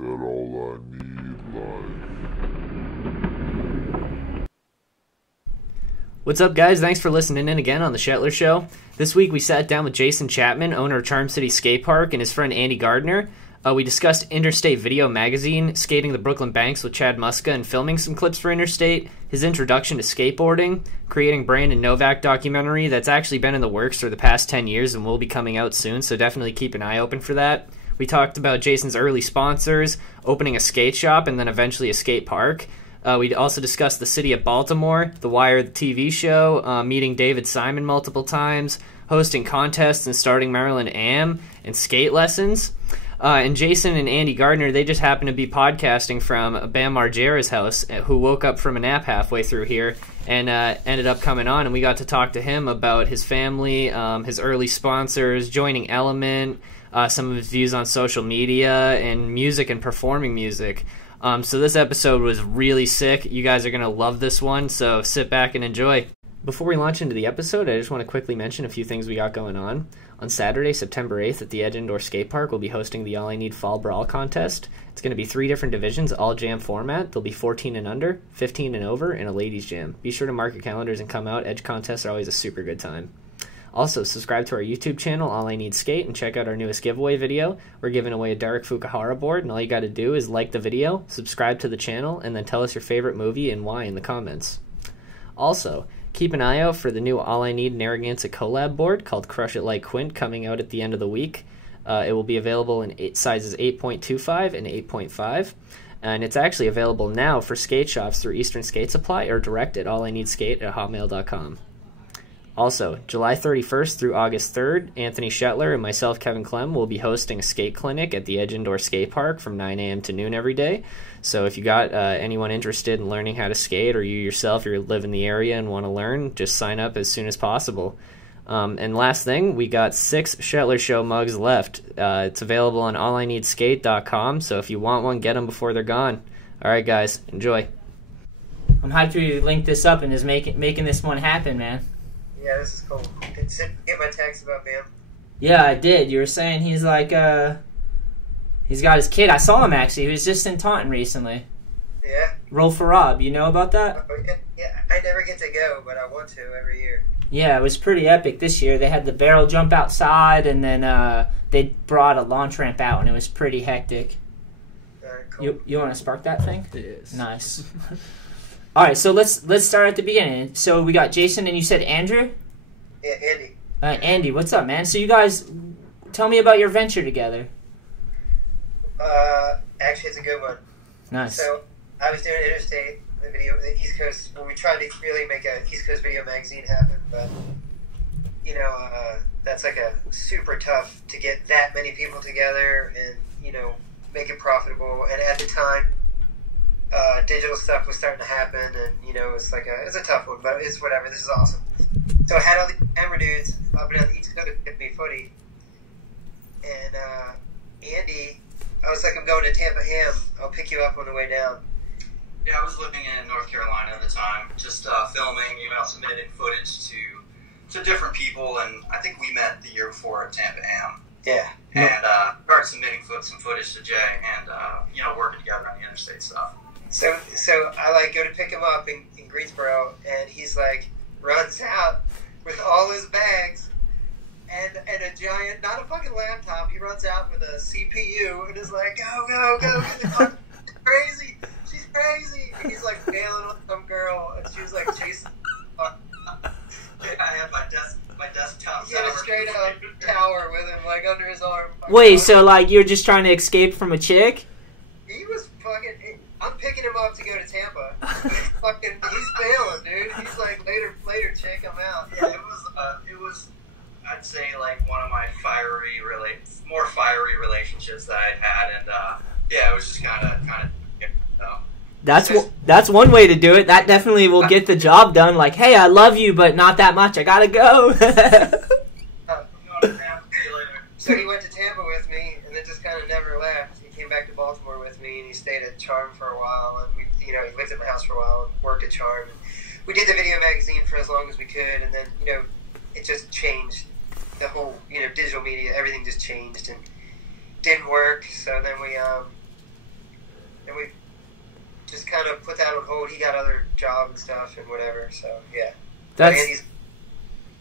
Got all I need life. What's up, guys? Thanks for listening in again on the Shetler Show. This week we sat down with Jason Chapman, owner of Charm City Skatepark, and his friend Andy Gardner. We discussed Interstate Video Magazine, skating the Brooklyn Banks with Chad Muska and filming some clips for Interstate, his introduction to skateboarding, creating Brand and Novak documentary that's actually been in the works for the past 10 years and will be coming out soon, so definitely keep an eye open for that. We talked about Jason's early sponsors, opening a skate shop, and then eventually a skate park. We also discussed the city of Baltimore, The Wire, the TV show, meeting David Simon multiple times, hosting contests and starting Maryland AM, and skate lessons. And Jason and Andy Gardner, they just happened to be podcasting from Bam Margera's house, who woke up from a nap halfway through here and ended up coming on, and we got to talk to him about his family, his early sponsors, joining Element, some of his views on social media, and music and performing music. So this episode was really sick. You guys are going to love this one, so sit back and enjoy. Before we launch into the episode, I just want to quickly mention a few things we got going on. On Saturday, September 8th, at the Edge Indoor Skatepark, we'll be hosting the All I Need Fall Brawl contest. It's going to be 3 different divisions, all jam format. There'll be 14 and under, 15 and over, and a ladies jam. Be sure to mark your calendars and come out. Edge contests are always a super good time. Also, subscribe to our YouTube channel, All I Need Skate, and check out our newest giveaway video. We're giving away a Derek Fukuhara board, and all you got to do is like the video, subscribe to the channel, and then tell us your favorite movie and why in the comments. Also, keep an eye out for the new All I Need Narragansett collab board called Crush It Like Quint coming out at the end of the week. It will be available in sizes 8.25 and 8.5. And it's actually available now for skate shops through Eastern Skate Supply or direct at allineedskate@hotmail.com. Also, July 31st through August 3rd, Anthony Shetler and myself, Kevin Klemme, will be hosting a skate clinic at the Edge Indoor Skatepark from 9 a.m. to noon every day. So if you got anyone interested in learning how to skate, or you yourself, you live in the area and want to learn, just sign up as soon as possible. And last thing, we got 6 Shetler Show mugs left. It's available on allineedskate.com, so if you want one, get them before they're gone. All right, guys, enjoy. I'm hyped to link this up and is making this one happen, man. Yeah, this is cool. Did you get my text about Bam? Yeah, I did. You were saying he's like, he's got his kid. I saw him, actually. He was just in Taunton recently. Yeah? Roll for Rob. You know about that? Oh, yeah, I never get to go, but I want to every year. Yeah, it was pretty epic this year. They had the barrel jump outside, and then they brought a launch ramp out, and it was pretty hectic. Cool. You want to spark that thing? It is. Nice. All right, so let's start at the beginning. So we got Jason, and you said Andrew? Yeah, Andy. Andy, what's up, man? So you guys, tell me about your venture together. Actually, it's a good one. Nice. So I was doing Interstate, the East Coast, when we tried to really make a East Coast video magazine happen, but that's like a super tough to get that many people together and make it profitable. And at the time, digital stuff was starting to happen, and it's a tough one, but it's whatever. This is awesome. So I had all these camera dudes up and down the East Coast give me footy, and Andy, I was like, I'm going to Tampa Am. I'll pick you up on the way down. Yeah, I was living in North Carolina at the time, just filming, submitting footage to different people, and I think we met the year before at Tampa Am. Yeah. And started submitting some footage to Jay, and working together on the Interstate stuff. So I go to pick him up in Greensboro, and he's runs out with all his bags and a giant, not a fucking laptop. He runs out with a CPU and is like, go, get the car. She's crazy. She's crazy. And he's bailing with some girl, and she was chasing. Yeah, I had my desktop. He had a straight up tower with him under his arm. Wait, so you're just trying to escape from a chick? He was fucking. I'm picking him up to go to Tampa. He's bailing, dude. He's later, chick, I'm out. Yeah, it was. I'd say one of my more fiery relationships that I'd had, and it was just kind of. That's one way to do it. That definitely will get the job done. Hey, I love you, but not that much. I gotta go. So he went to Tampa with me, and then just kind of never left. He came back to Baltimore with me, and he stayed at Charm for a while, and he lived at my house for a while and worked at Charm. And we did the video magazine for as long as we could, and then it just changed. The whole digital media, everything just changed and didn't work. So then we and we just kind of put that on hold. He got other job and stuff and whatever. So yeah, That's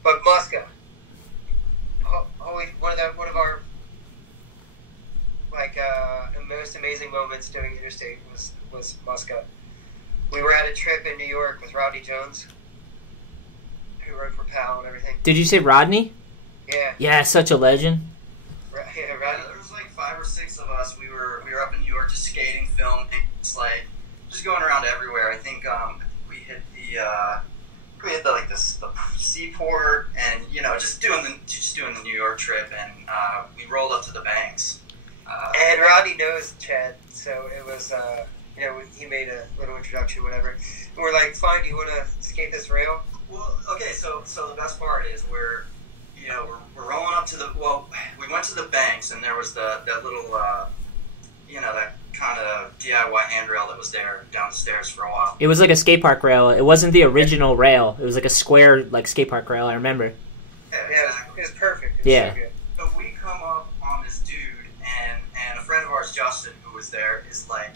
but Muska, one of our like most amazing moments doing Interstate was Muska. We were at a trip in New York with Rodney Jones, who rode for PAL and everything. Did you say Rodney? Yeah. Yeah, such a legend. Yeah, Rodney. There was like 5 or 6 of us. We were up in New York just skating, filming, just going around everywhere. I think we hit the seaport, and just doing the New York trip, and we rolled up to the banks. And Rodney knows Chad, so it was he made a little introduction, whatever. And we're like, fine, do you want to skate this rail? Well, okay, so the best part is we're rolling up to we went to the banks, and there was that little that kind of DIY handrail that was there down the stairs for a while. It was like a skate park rail. It wasn't the original rail. It was like a square skate park rail. I remember. Yeah, Exactly. it was perfect. It was Yeah. so good. So we come up on this dude, and a friend of ours, Justin, who was there, is like,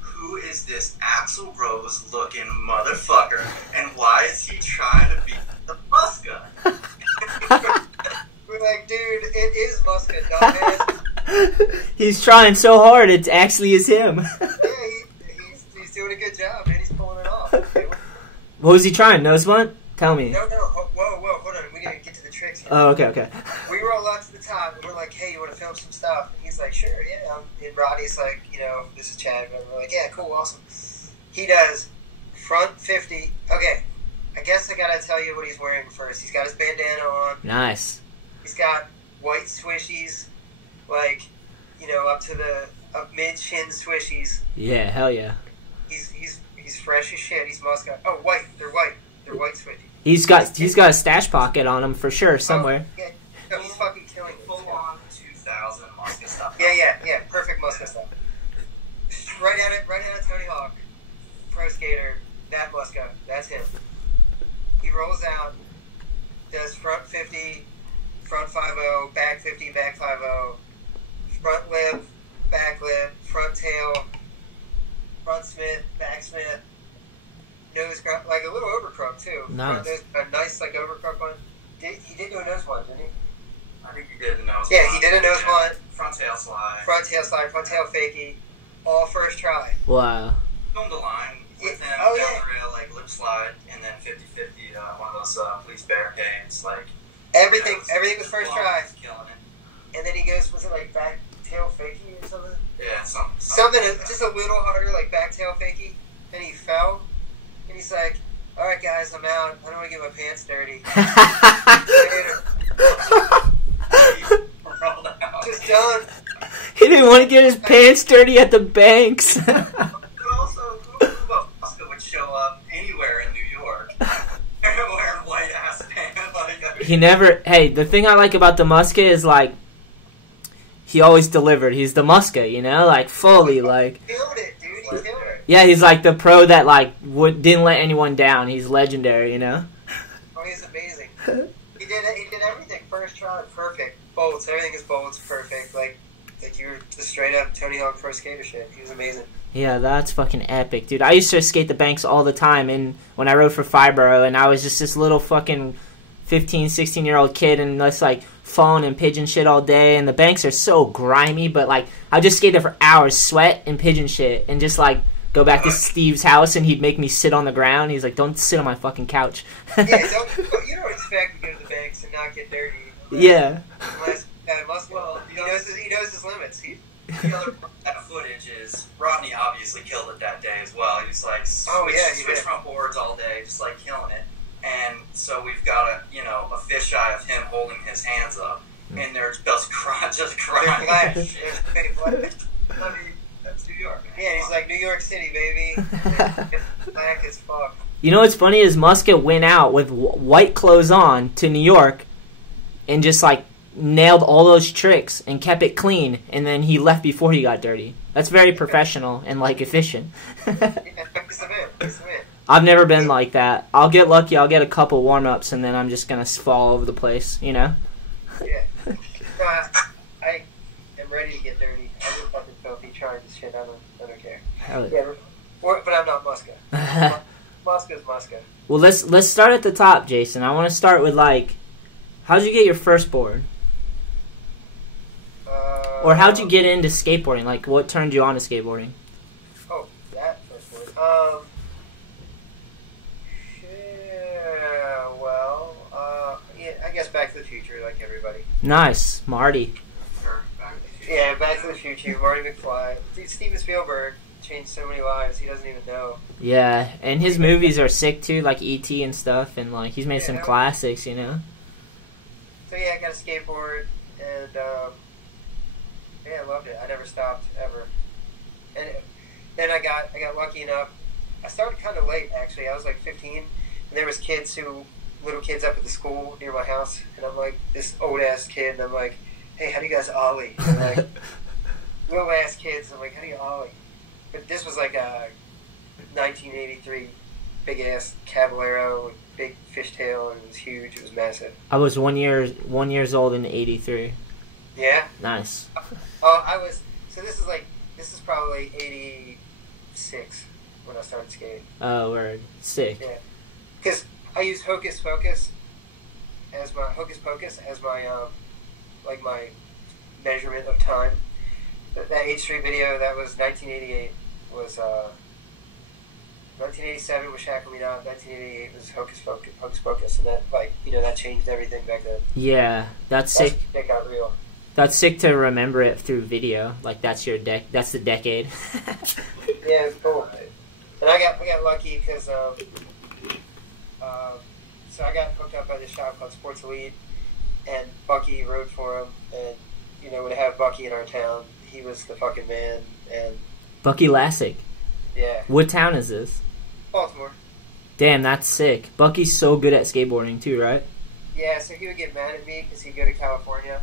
who is this Axl Rose looking motherfucker, and why is he trying to beat the Muska? We're like, dude, it is Muska, dumbass. He's trying so hard. It actually is him. Yeah, he's doing a good job, man. He's pulling it off. Okay, What was he trying? Nose blunt? Tell me. no, whoa, hold on. We gotta get to the tricks here. Oh, okay. We roll up to the top, and we're like, hey, you want to film some stuff? And he's like, sure, yeah. And Roddy's like, this is Chad. And we're like, yeah, cool, awesome. He does front 50. Okay, I guess I gotta tell you what he's wearing first. He's got his bandana on. Nice. He's got white swishies, up mid-chin swishies. Yeah, hell yeah. He's fresh as shit. He's Muska. Oh, white. They're white. They're white swishies. He's got a stash pocket on him for sure somewhere. Oh, yeah. No, he's fucking killing it. Full on 2000 Muska stuff. Yeah. Perfect Muska stuff. Right out of Tony Hawk. Pro skater. That Muska. That's him. He rolls out, does front 50, front 5-0, back 50, back 5-0, front lip, back lip, front tail, front Smith, back Smith, nose grunt, like a little overcrook too. Nice. A nice overcrook one. He did do a nose one, didn't he? I think he did a nose Yeah, one. he did a nose one. Front tail slide. Front tail slide, front tail fakie, all first try. Wow. Filmed the line with him Oh, down yeah. the rail, lip slide, and then 50-50, one of those police barricades, Everything was first try. He's killing it. And then he goes, was it back tail fakie or something? Yeah, something. Something just a little harder, back tail fakie. And he fell. And he's like, all right, guys, I'm out. I don't want to get my pants dirty. Just done. He didn't want to get his pants dirty at the banks. But also, who Muska would show up anywhere in New York wearing white ass pants? He never. Hey, the thing I like about the Muska is he always delivered. He's the Muska, fully Killed it, dude. He killed it. Yeah, he's the pro that didn't let anyone down. He's legendary, Oh, he's amazing. He did everything. First try, perfect. Bolts, everything is bolts, perfect. Like you're the straight up Tony Hawk pro skater shit. He was amazing. Yeah, that's fucking epic, dude. I used to skate the banks all the time, and when I rode for Fibro, and I was just this little fucking 15, 16-year-old kid, and that's falling and pigeon shit all day, and the banks are so grimy, but I just skate there for hours, sweat and pigeon shit, and just go back to Steve's house, and he'd make me sit on the ground. He's like, don't sit on my fucking couch. You don't expect to go to the banks and not get dirty. Yeah. Unless he knows his limits. The other part of that footage is Rodney obviously killed it that day as well. He was he switch did. front boards all day, just killing it. And so we've got a fisheye of him holding his hands up, and they're just crying. They're flash. It's big flash. I mean, that's New York, man. Yeah, he's like New York City, baby. Black as fuck. You know what's funny is Muska went out with white clothes on to New York and just nailed all those tricks and kept it clean, and then he left before he got dirty. That's very professional and efficient. Yeah, he's the man. I've never been like that. I'll get lucky. I'll get a couple warm-ups, and then I'm just going to fall over the place, Yeah. I am ready to get dirty. I do fucking filthy trying this shit. I don't care. Hell Yeah, but I'm not Muska. Muska's Muska. Well, let's start at the top, Jason. I want to start with, like, how'd you get your first board? Or how'd you get into skateboarding? Like, what turned you on to skateboarding? Oh, that first board. Yeah, I guess Back to the Future, like everybody. Nice. Marty. Yeah, Back to the Future, Marty McFly. Dude, Steven Spielberg changed so many lives, he doesn't even know. Yeah, and his movies are sick, too, like E.T. and stuff, and, like, he's made some classics, you know? So, yeah, I got a skateboard, and, yeah, I loved it. I never stopped, ever. And then I got lucky enough. I started kind of late, actually. I was, like, 15, and there was little kids up at the school near my house, and I'm, like, this old-ass kid, and I'm, like, hey, how do you guys ollie? And, like, little-ass kids, I'm, like, how do you ollie? But this was like a 1983 big-ass Caballero with big fishtail, and it was huge. It was massive. I was 1 year old in '83. Yeah? Nice. Oh, so this is probably 86 when I started skating. Oh, word. Sick. Yeah. Because I used Hocus Pocus as my, like my measurement of time. That H3 video, that was 1988, was 1987 was Shackle Me Not, 1988 was Hocus Pocus, and that, like, you know, that changed everything back then. Yeah, that's sick. That got real. That's sick to remember it through video. Like, that's your that's the decade. Yeah, it's cool. And I got lucky because so I got hooked up by this shop called Sports Elite, and Bucky rode for him, and, you know, when I have Bucky in our town, he was the fucking man. And Bucky Lassick. Yeah. What town is this? Baltimore. Damn, that's sick. Bucky's so good at skateboarding too, right? Yeah, so he would get mad at me because he'd go to California,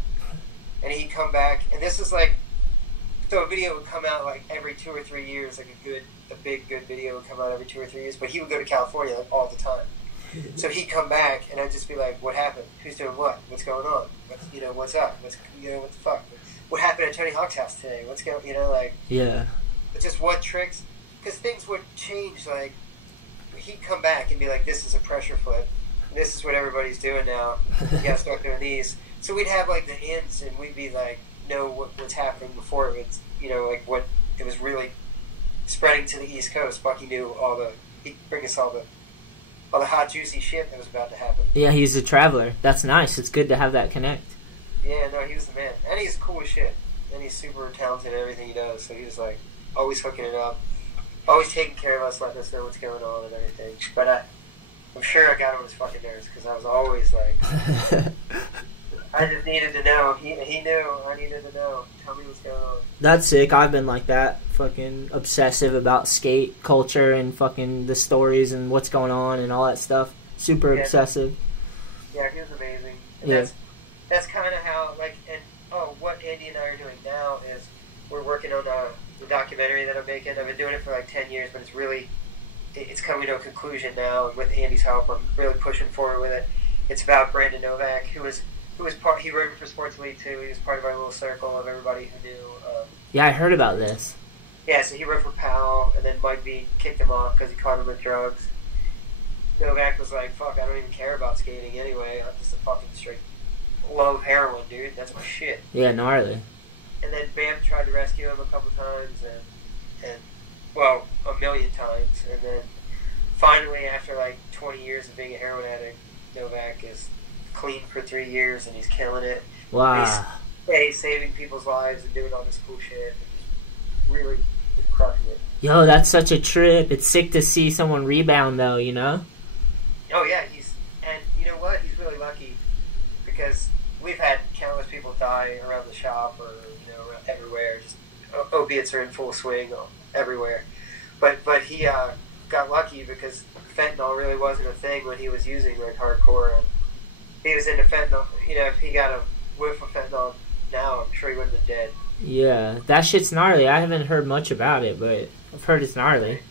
and he'd come back, and this is like, so a video would come out like every 2 or 3 years, like a big good video would come out every 2 or 3 years, but he would go to California like all the time. So he'd come back, and I'd just be like, what happened? Who's doing what? What's going on? What's up? What the fuck? What happened at Tony Hawk's house today? What's going, like... Yeah. Just what tricks... Because things would change, like, he'd come back and be like, this is a pressure flip. This is what everybody's doing now. You gotta start doing these. So we'd have, like, the ins, and we'd be like, know what's happening before it's, like, what... It was really spreading to the East Coast. Bucky knew he'd bring us all the hot, juicy shit that was about to happen. Yeah, he's a traveler. That's nice. It's good to have that connect. Yeah, no, he was the man. And he's cool as shit. And he's super talented in everything he does. So he was, like, always hooking it up. Always taking care of us, letting us know what's going on and everything. But I'm sure I got on his fucking nerves because I was always, like... I just needed to know. He knew. I needed to know. Tell me what's going on. That's sick. I've been like that. Fucking obsessive about skate culture and fucking the stories and what's going on and all that stuff. Super obsessive. Yeah, he was amazing. And that's kind of how, like, and what Andy and I are doing now is we're working on the documentary that I'm making. I've been doing it for like 10 years, but it's coming to a conclusion now. And with Andy's help, I'm really pushing forward with it. It's about Brandon Novak, who was part. He wrote for Sports Elite too. He was part of our little circle of everybody who knew. Yeah, I heard about this. Yeah, so he wrote for Powell, and then Mike B kicked him off because he caught him with drugs. Novak was like, "Fuck, I don't even care about skating anyway. I'm just a fucking straight love heroin, dude. That's my shit." Yeah, gnarly. And then Bam tried to rescue him a couple times, and well, a million times, and then finally, after like 20 years of being a heroin addict, Novak is clean for 3 years, and he's killing it. Wow. He's saving people's lives and doing all this cool shit, and just really just crushing it. Yo, that's such a trip. It's sick to see someone rebound, though, you know? Oh, yeah, and you know what? He's really lucky, because we've had countless people die around the shop, or, everywhere. Just opiates are in full swing everywhere. But he got lucky because fentanyl really wasn't a thing when he was using, like, hardcore. And he was into fentanyl. If he got a whiff of fentanyl now, I'm sure he would have been dead. Yeah, that shit's gnarly. I haven't heard much about it, but I've heard it's gnarly.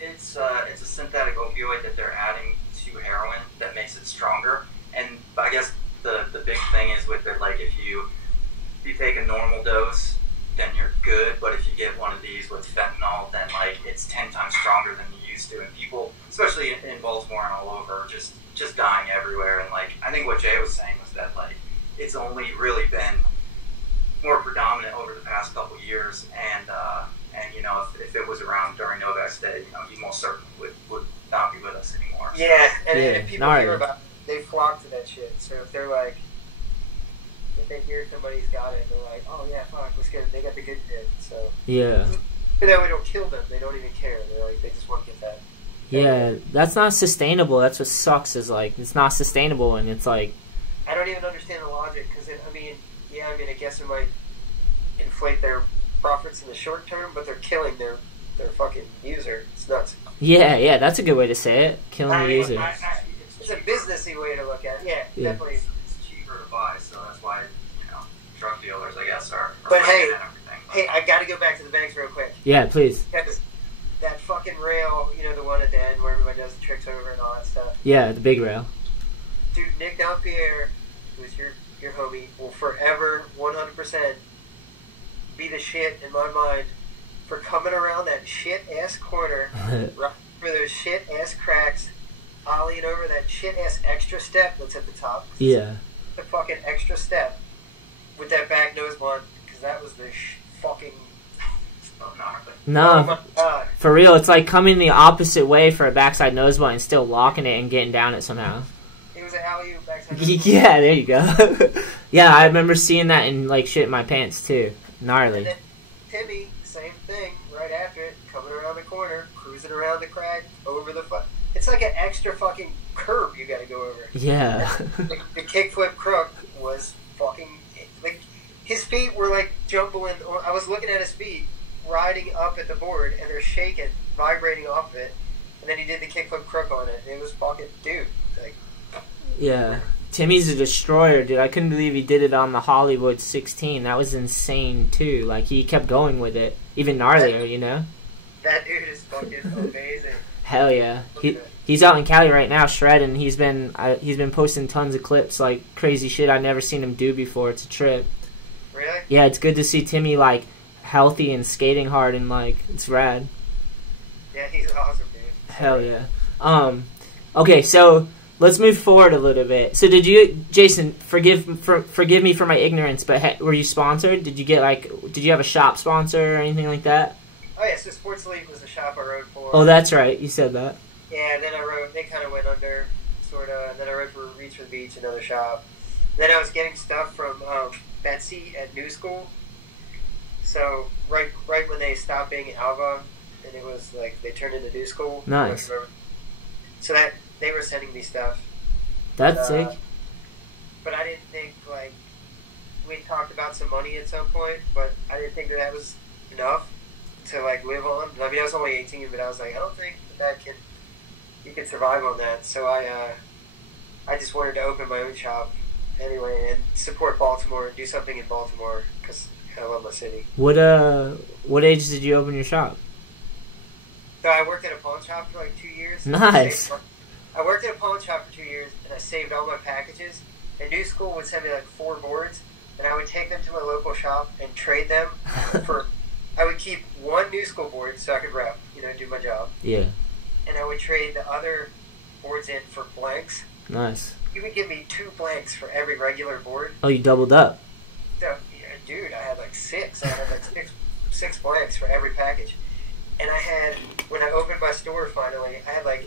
It's a synthetic opioid that they're adding to heroin that makes it stronger. And I guess the big thing is with it, like, if you take a normal dose, then you're good. But if you get one of these with fentanyl, then like it's 10 times stronger than you used to. And people, especially in Baltimore and all over, are just dying everywhere. And like I think what Jay was saying was that like it's only really been more predominant over the past couple years. And you know, if it was around during Novak's day, you know, he most certainly would not be with us anymore. So. Yeah, and if people hear about it, they flock to that shit. So if they're like, if they hear somebody's got it, they're like, oh yeah, fuck, let's get it. They got the good shit. So Yeah. But then we don't kill them. They don't even care. They're like, they just want to get that. Yeah, that's not sustainable. That's what sucks. Is like it's not sustainable, and it's like I don't even understand the logic because I guess it might inflate their profits in the short term, but they're killing their fucking user. It's nuts. yeah, that's a good way to say it. Killing the user. It's a businessy way to look at it. Yeah. Definitely. It's cheaper to buy, so that's why, you know, drug dealers, I guess, are But hey, and everything. hey, I got to go back to the banks real quick. Yeah, please. Because that fucking rail, you know, the one at the end where everybody does the tricks over and all that stuff. Yeah, the big rail. Dude, Nick Dompierre, who's your homie, will forever 100% be the shit in my mind for coming around that shit ass corner, right for those shit ass cracks, ollieing over that shit ass extra step that's at the top. Yeah. The fucking extra step with that back nose blunt, because that was the fucking. No, oh my God. For real, it's like coming the opposite way for a backside nose blunt and still locking it and getting down it somehow. It was an alley-oop backside nose blunt. Yeah, there you go. Yeah, I remember seeing that in like shit in my pants too. Gnarly. And then Timmy, same thing, right after it, coming around the corner, cruising around the crack, over the it's like an extra fucking curb you gotta go over. Yeah. The kickflip crook was fucking, like, his feet were like jumbling. I was looking at his feet, riding up at the board, and they're shaking, vibrating off of it, and then he did the kickflip crook on it, and it was fucking, dude, like. Yeah. Timmy's a destroyer, dude. I couldn't believe he did it on the Hollywood 16. That was insane, too. Like, he kept going with it. Even gnarlier, you know? That dude is fucking amazing. Hell yeah. He's out in Cali right now shredding. He's been posting tons of clips, like, crazy shit I've never seen him do before. It's a trip. Really? Yeah, it's good to see Timmy, like, healthy and skating hard and, like, it's rad. Yeah, he's awesome, dude. Hell yeah. Okay, so let's move forward a little bit. So did you, Jason, forgive me for my ignorance, but were you sponsored? Did you have a shop sponsor or anything like that? Oh yeah, so Sports Elite was the shop I rode for. Oh, that's right. You said that. Yeah, then they kind of went under, sort of, and then I rode for Reach for the Beach, another shop. Then I was getting stuff from Betsy at New School. So right when they stopped being at Alva, and it was like they turned into New School. Nice. So that they were sending me stuff. That's sick. But I didn't think, like, we talked about some money at some point, but I didn't think that was enough to, like, live on. I mean, I was only 18, but I was like, I don't think you can survive on that. So I just wanted to open my own shop anyway and support Baltimore and do something in Baltimore because I love my city. What age did you open your shop? So I worked at a pawn shop for like 2 years. Nice. I worked at a pawn shop for 2 years, and I saved all my packages. And New School would send me like 4 boards, and I would take them to my local shop and trade them for. I would keep 1 New School board so I could rep, do my job. Yeah. And I would trade the other boards in for blanks. Nice. You would give me 2 blanks for every regular board. Oh, you doubled up. So, yeah, dude, I had like 6. I had like six blanks for every package. And I had, when I opened my store finally, I had like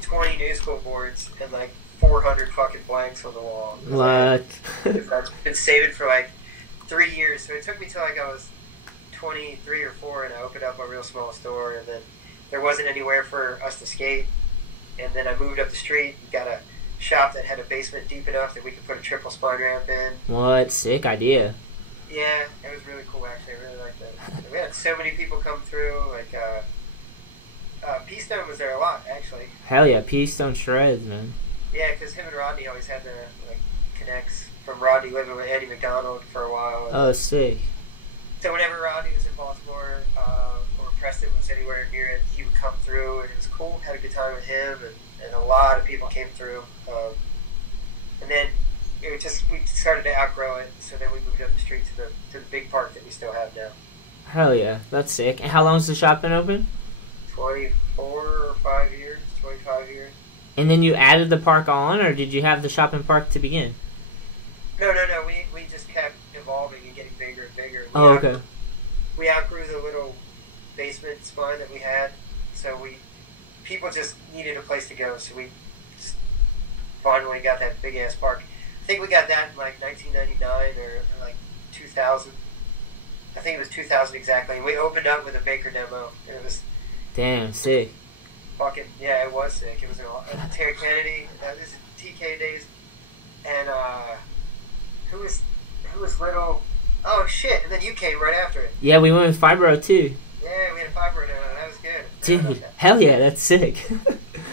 20 New School boards and like 400 fucking blanks on the wall. What? I've been saving for like 3 years. So it took me till like I was 23 or 4 and I opened up a real small store, and then there wasn't anywhere for us to skate. And then I moved up the street and got a shop that had a basement deep enough that we could put a triple spine ramp in. What? Sick idea. Yeah, it was really cool actually. I really liked that. We had so many people come through. Like, P-Stone was there a lot actually. Hell yeah, P-Stone shreds, man. Yeah, because him and Rodney always had the connects from Rodney living with Eddie McDonald for a while. Oh, sick. So whenever Rodney was in Baltimore or Preston was anywhere near it, he would come through, and it was cool. Had a good time with him, and a lot of people came through. And then we started to outgrow it, so then we moved up the street to the big park that we still have now. Hell yeah, that's sick. And how long's the shop been open? 24 or 5 years, 25 years. And then you added the park on, or did you have the shop and park to begin? No. We just kept evolving and getting bigger and bigger. Okay. We outgrew the little basement spine that we had, so people just needed a place to go, so we just finally got that big ass park. I think we got that in like 1999 or like 2000. I think it was 2000 exactly. We opened up with a Baker demo, and it was Damn, sick. fucking, yeah, it was sick. It was Terry Kennedy. That was TK days, and who was little? Oh shit! And then you came right after it. Yeah, we went with Fibro too. Yeah, we had a fiber demo. That was good. Dude, hell yeah, that's sick. Yeah,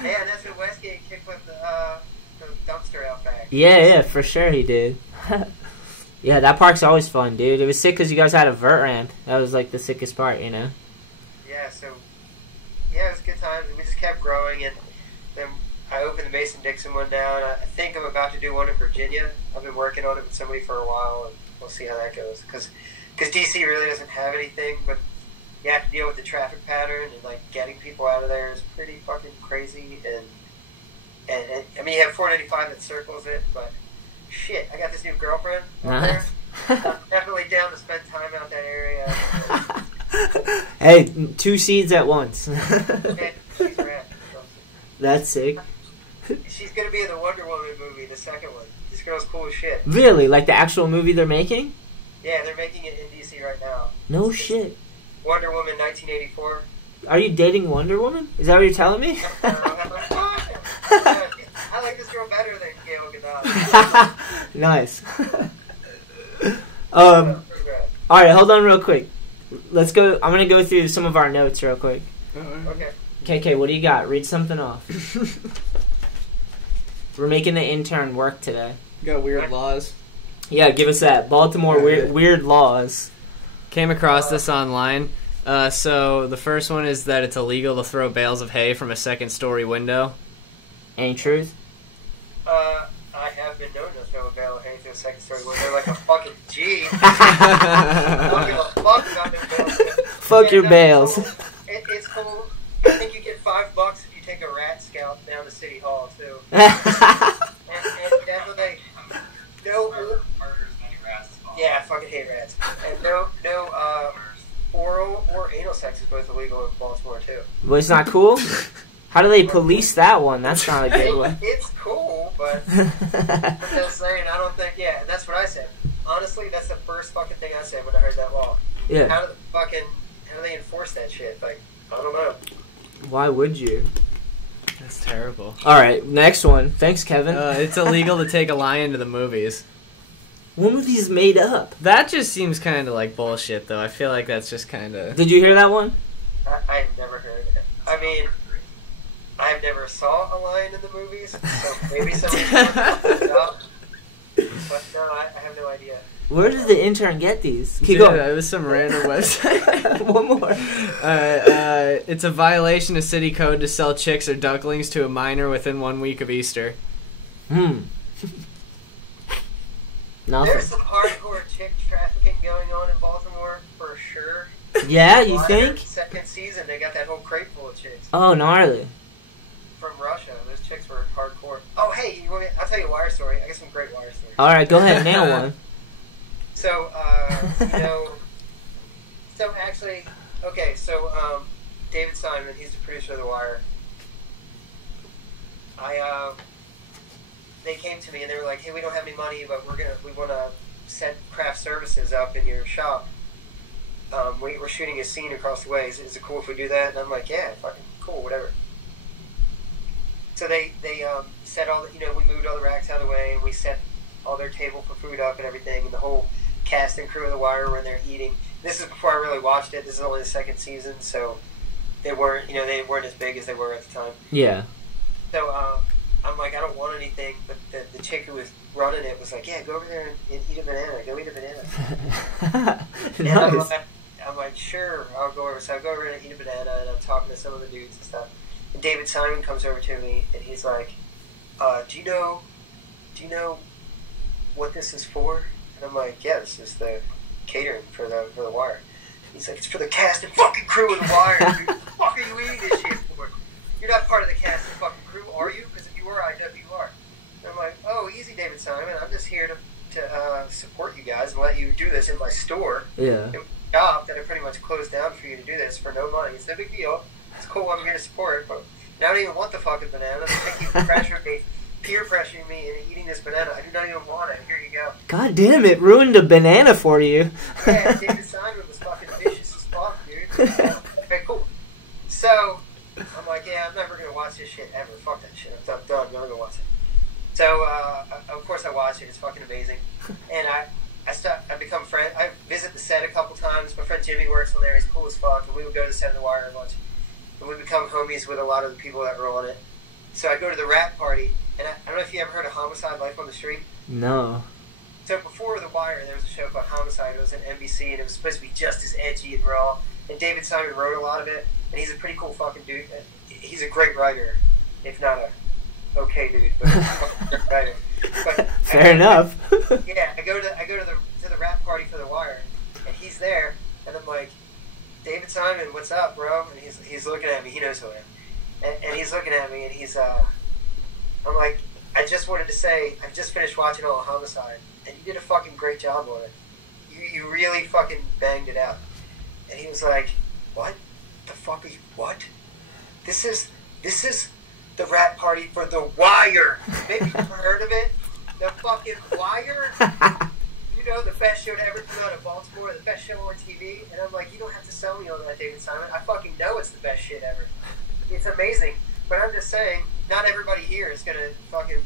and that's when Westgate kicked with the dumpster out back. Yeah, for sure he did. Yeah, that park's always fun, dude. It was sick because you guys had a vert ramp. That was like the sickest part, you know? Yeah, so, yeah, it was good times. We just kept growing, and then I opened the Mason-Dixon one now, and I think I'm about to do one in Virginia. I've been working on it with somebody for a while, and we'll see how that goes. Because D.C. really doesn't have anything, but you have to deal with the traffic pattern, and, like, getting people out of there is pretty fucking crazy, and I mean, you have 495 that circles it, but shit, I got this new girlfriend out there. I'm definitely down to spend time out that area. Hey, 2 seeds at once. And she's rad. That's sick. She's gonna be in the Wonder Woman movie, the second one. This girl's cool as shit. Really? Like the actual movie they're making? Yeah, they're making it in DC right now. No shit. Wonder Woman 1984. Are you dating Wonder Woman? Is that what you're telling me? I like this girl better than Gail Gadot. Nice. Alright, hold on real quick. Let's go. I'm going to go through some of our notes real quick. Okay. KK, what do you got? Read something off. We're making the intern work today. You got weird laws. Yeah, give us that. Baltimore weird laws. Came across this online. So the first one is that it's illegal to throw bales of hay from a second-story window. Any truth? I have been known to throw a bale of hay through a second-story window like a fucking G. I don't give a fuck about them bales. Fuck your bales. Cool. It's cool. I think you get $5 if you take a rat scout down to City Hall, too. and definitely Murder as many rats as possible. Yeah, I fucking hate rats. And no oral or anal sex is both illegal in Baltimore, too. Well, it's not cool? How do they police that one? That's not a good one. It's cool, but I'm just saying, I don't think, yeah, and that's what I said. Honestly, that's the first fucking thing I said when I heard that law. Yeah. How do they enforce that shit? Like, I don't know. Why would you? That's terrible. Alright, next one. Thanks, Kevin. It's illegal to take a lion to the movies. What movie's made up? That just seems kind of like bullshit, though. I feel like that's just kind of... Did you hear that one? I've never heard it. I mean, I've never saw a lion in the movies, so maybe somebody it up. But no, I have no idea. Where did the intern get these? Keep Dude, going. it was some random website. One more. It's a violation of city code to sell chicks or ducklings to a minor within 1 week of Easter. Nothing. There's some hardcore chick trafficking going on in Baltimore, for sure. Yeah, you think? Second season, they got that whole crate full of chicks. Oh, gnarly. From Russia. Those chicks were hardcore. Oh, hey, I'll tell you a wire story. I got some great wire stories. Alright, go ahead, nail one. So, so actually, okay, so, David Simon, he's the producer of The Wire. They came to me and they were like, hey, we don't have any money, but we want to set craft services up in your shop. We're shooting a scene across the way. Is it cool if we do that? And I'm like, yeah, fucking cool, whatever. So they set all the, we moved all the racks out of the way, and we set all their table for food up and everything, and the whole cast and crew of The Wire were in there eating. This is before I really watched it. This is only the second season, so they weren't as big as they were at the time. Yeah. So I'm like, I don't want anything, but the chick who was running it was like, yeah, go over there and eat a banana. Go eat a banana. Nice. And I'm like, sure, I'll go over. So I go over and eat a banana, and I'm talking to some of the dudes and stuff. And David Simon comes over to me, and he's like, do you know what this is for? And I'm like, yeah, this is the catering for the Wire. He's like, it's for the cast and fucking crew of the Wire. Dude. What the fuck are you eating this shit for? You're not part of the cast and fucking crew, are you? Because if you were, I know you are. And I'm like, oh, easy, David Simon. I'm just here to support you guys and let you do this in my store. Yeah. It was a job that I pretty much closed down for you to do this for no money. It's no big deal. It's cool. I'm here to support. But now I don't even want the fucking banana. They keep pressuring me, peer pressuring me into eating this banana. I do not even want it. Here you go. God damn it! Ruined a banana for you. Yeah, David Simon was fucking vicious as fuck, dude. Okay, cool. So I'm like, yeah, I'm never gonna watch this shit ever. Fuck that shit. I'm done. I'm never gonna watch it. So, of course, I watch it. It's fucking amazing. And I become friends. I visit the set a couple times. My friend Jimmy works on there. He's cool as fuck. And we would go to the set of The Wire a bunch. And we become homies with a lot of the people that were on it. So I go to the rap party. And I don't know if you ever heard of Homicide, Life on the Street. No. So before The Wire, there was a show called Homicide. It was on NBC. And it was supposed to be just as edgy and raw. And David Simon wrote a lot of it. And he's a pretty cool fucking dude. He's a great writer, if not a okay dude, but writer. But Fair enough. Yeah, I go to the rap party for The Wire, and he's there, and I'm like, David Simon, what's up, bro? And he's looking at me. He knows who I am, and he's looking at me, and I'm like, I just wanted to say, I've just finished watching all of Homicide, and you did a fucking great job on it. You really fucking banged it out. And he was like, what? The fuck are you? What? This is the rap party for The Wire. Maybe you've heard of it? The fucking Wire? You know, the best show to ever come out of Baltimore, the best show on TV. And I'm like, you don't have to sell me on that, David Simon. I fucking know it's the best shit ever. It's amazing. But I'm just saying, not everybody here is going to fucking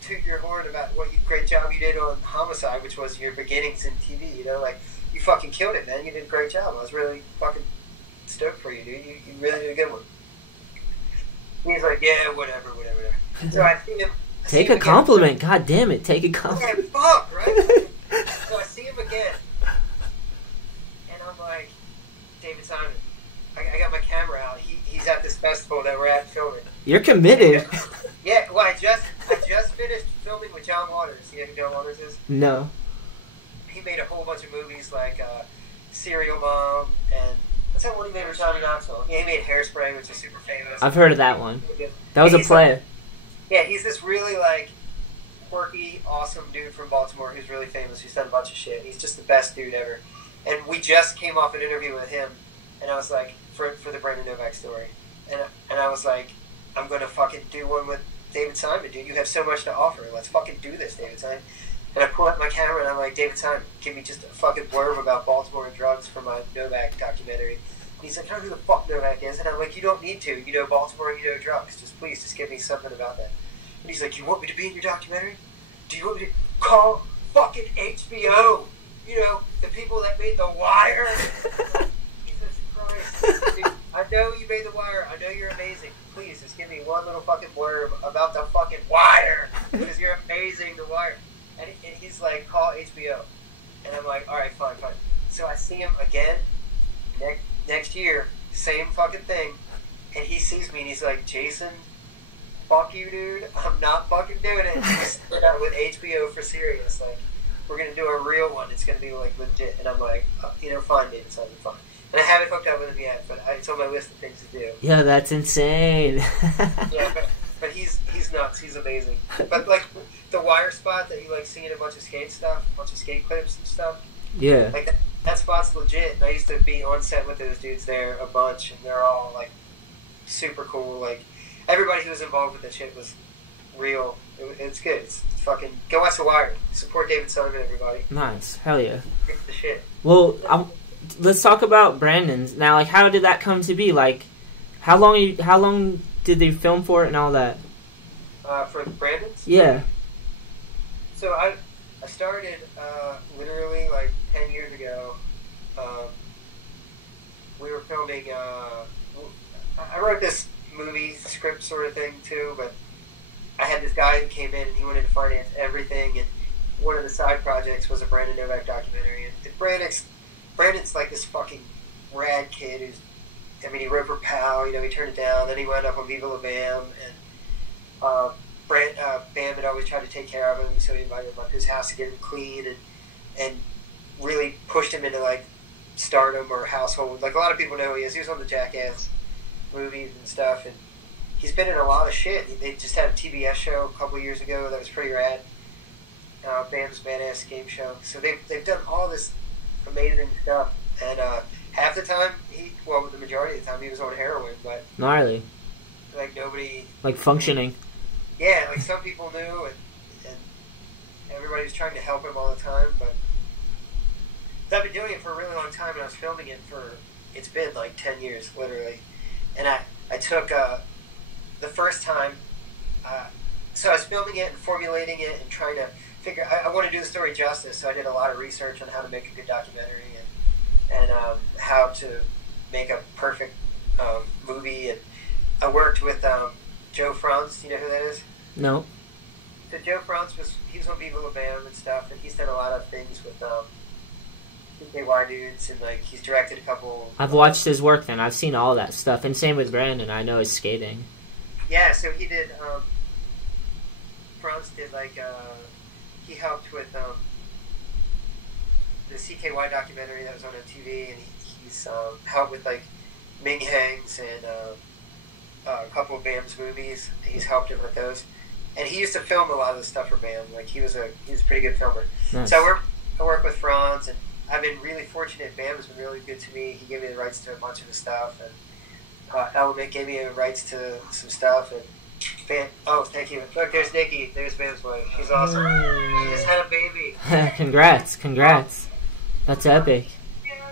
toot your horn about what great job you did on Homicide, which was your beginnings in TV. You know, like, you fucking killed it, man. You did a great job. I was really fucking stoked for you, dude. You really did a good one. He's like, yeah, whatever. So I see him. Take a compliment. God damn it. Take a compliment. Yeah, fuck, right? So I see him again. And I'm like, David Simon, I got my camera out. He's at this festival that we're at filming. You're committed. Yeah, well, I just finished filming with John Waters. You know who John Waters is? No. He made a whole bunch of movies like Serial Mom and... What's that one he made with Johnny Knoxville? Yeah, he made Hairspray, which is super famous. I've heard of that one. That was a play. Yeah, he's this really, like, quirky, awesome dude from Baltimore who's really famous. He's done a bunch of shit. He's just the best dude ever. And we just came off an interview with him, and I was like, for the Brandon Novak story. And I was like, I'm going to fucking do one with David Simon, dude. You have so much to offer. Let's fucking do this, David Simon. And I pull out my camera and I'm like, David Simon, give me just a fucking blurb about Baltimore and drugs for my Novak documentary. And he's like, I don't know who the fuck Novak is. And I'm like, you don't need to. You know Baltimore and you know drugs. Just give me something about that. And he's like, you want me to be in your documentary? Do you want me to call fucking HBO? You know, the people that made The Wire? Jesus Christ. Dude, I know you made The Wire. I know you're amazing. Please, just give me one little fucking blurb about The fucking Wire. Because you're amazing, The Wire. And he's like, call HBO. And I'm like, all right, fine. So I see him again next year, same fucking thing. And he sees me and he's like, Jason, fuck you, dude. I'm not fucking doing it. Just put out with HBO for serious. Like, we're going to do a real one. It's going to be, like, legit. And I'm like, fine, David Simon, fine. And I haven't hooked up with him yet, but it's on my list of things to do. Yeah, that's insane. Yeah, but he's nuts. He's amazing. But, like... The Wire spot that you like seeing a bunch of skate stuff, a bunch of skate clips and stuff. Yeah. Like that spot's legit. And I used to be on set with those dudes there a bunch, and they're all like super cool. Like everybody who was involved with that shit was real. It's good. It's fucking go watch The Wire. Support David Simon, everybody. Nice. Hell yeah. It's the shit. Well, let's talk about Brandon's now. Like, how did that come to be? Like, how long did they film for it and all that? For Brandon's? Yeah. So I started literally like 10 years ago. We were filming. I wrote this movie script sort of thing too, but I had this guy who came in and he wanted to finance everything. And one of the side projects was a Brandon Novak documentary. And Brandon's like this fucking rad kid who's. He wrote for POW. He turned it down. Then he wound up on Viva La Bam and. Bam had always tried to take care of him, so he invited him up to his house to get him clean and really pushed him into like stardom or household. Like a lot of people know who he is. He was on the Jackass movies and stuff, and he's been in a lot of shit. They just had a TBS show a couple years ago that was pretty rad. Bam's Badass Game Show. So they've done all this amazing stuff, and half the time the majority of the time he was on heroin, but Gnarly. like nobody Like functioning. Yeah, like some people knew, and everybody was trying to help him all the time, but I've been doing it for a really long time, and I was filming it it's been like 10 years, literally. And I took, the first time, so I was filming it and formulating it and trying to figure, I want to do the story justice, so I did a lot of research on how to make a good documentary and how to make a perfect movie. And I worked with Joe Franz. Do you know who that is? No. So Joe Franz he was on Viva La Bam and stuff, and he's done a lot of things with PKY dudes, and like he's directed a couple. I've watched his work then. I've seen all that stuff, and same with Brandon. I know his skating. Yeah, so he did. Franz did like he helped with the CKY documentary that was on MTV, and he's helped with like Ming Hangs and a couple of Bam's movies. He's helped him with those, and he used to film a lot of the stuff for Bam. Like he was a pretty good filmer. Nice. So I work with Franz, and I've been really fortunate. Bam has been really good to me. He gave me the rights to a bunch of his stuff, and Element gave me the rights to some stuff. And Bam, thank you. Look, there's Nikki. There's Bam's wife. She's awesome. She just had a baby. Congrats. That's epic.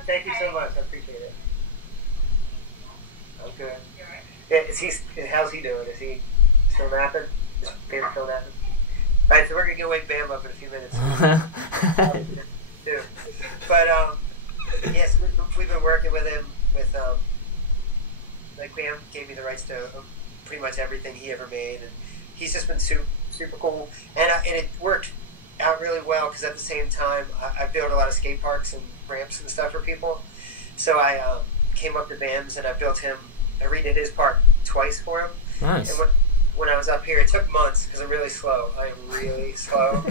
Thank you so much. I appreciate it. Okay. Yeah, how's he doing? Is he still napping? Is Bam still napping? All right, so we're gonna go wake Bam up in a few minutes. But yes, we've been working with him with like Bam gave me the rights to pretty much everything he ever made, and he's just been super cool, and it worked out really well because at the same time I built a lot of skate parks and ramps and stuff for people, so I came up to Bam's and I redid his park twice for him. Nice. And when I was up here, it took months because I'm really slow. I am really slow.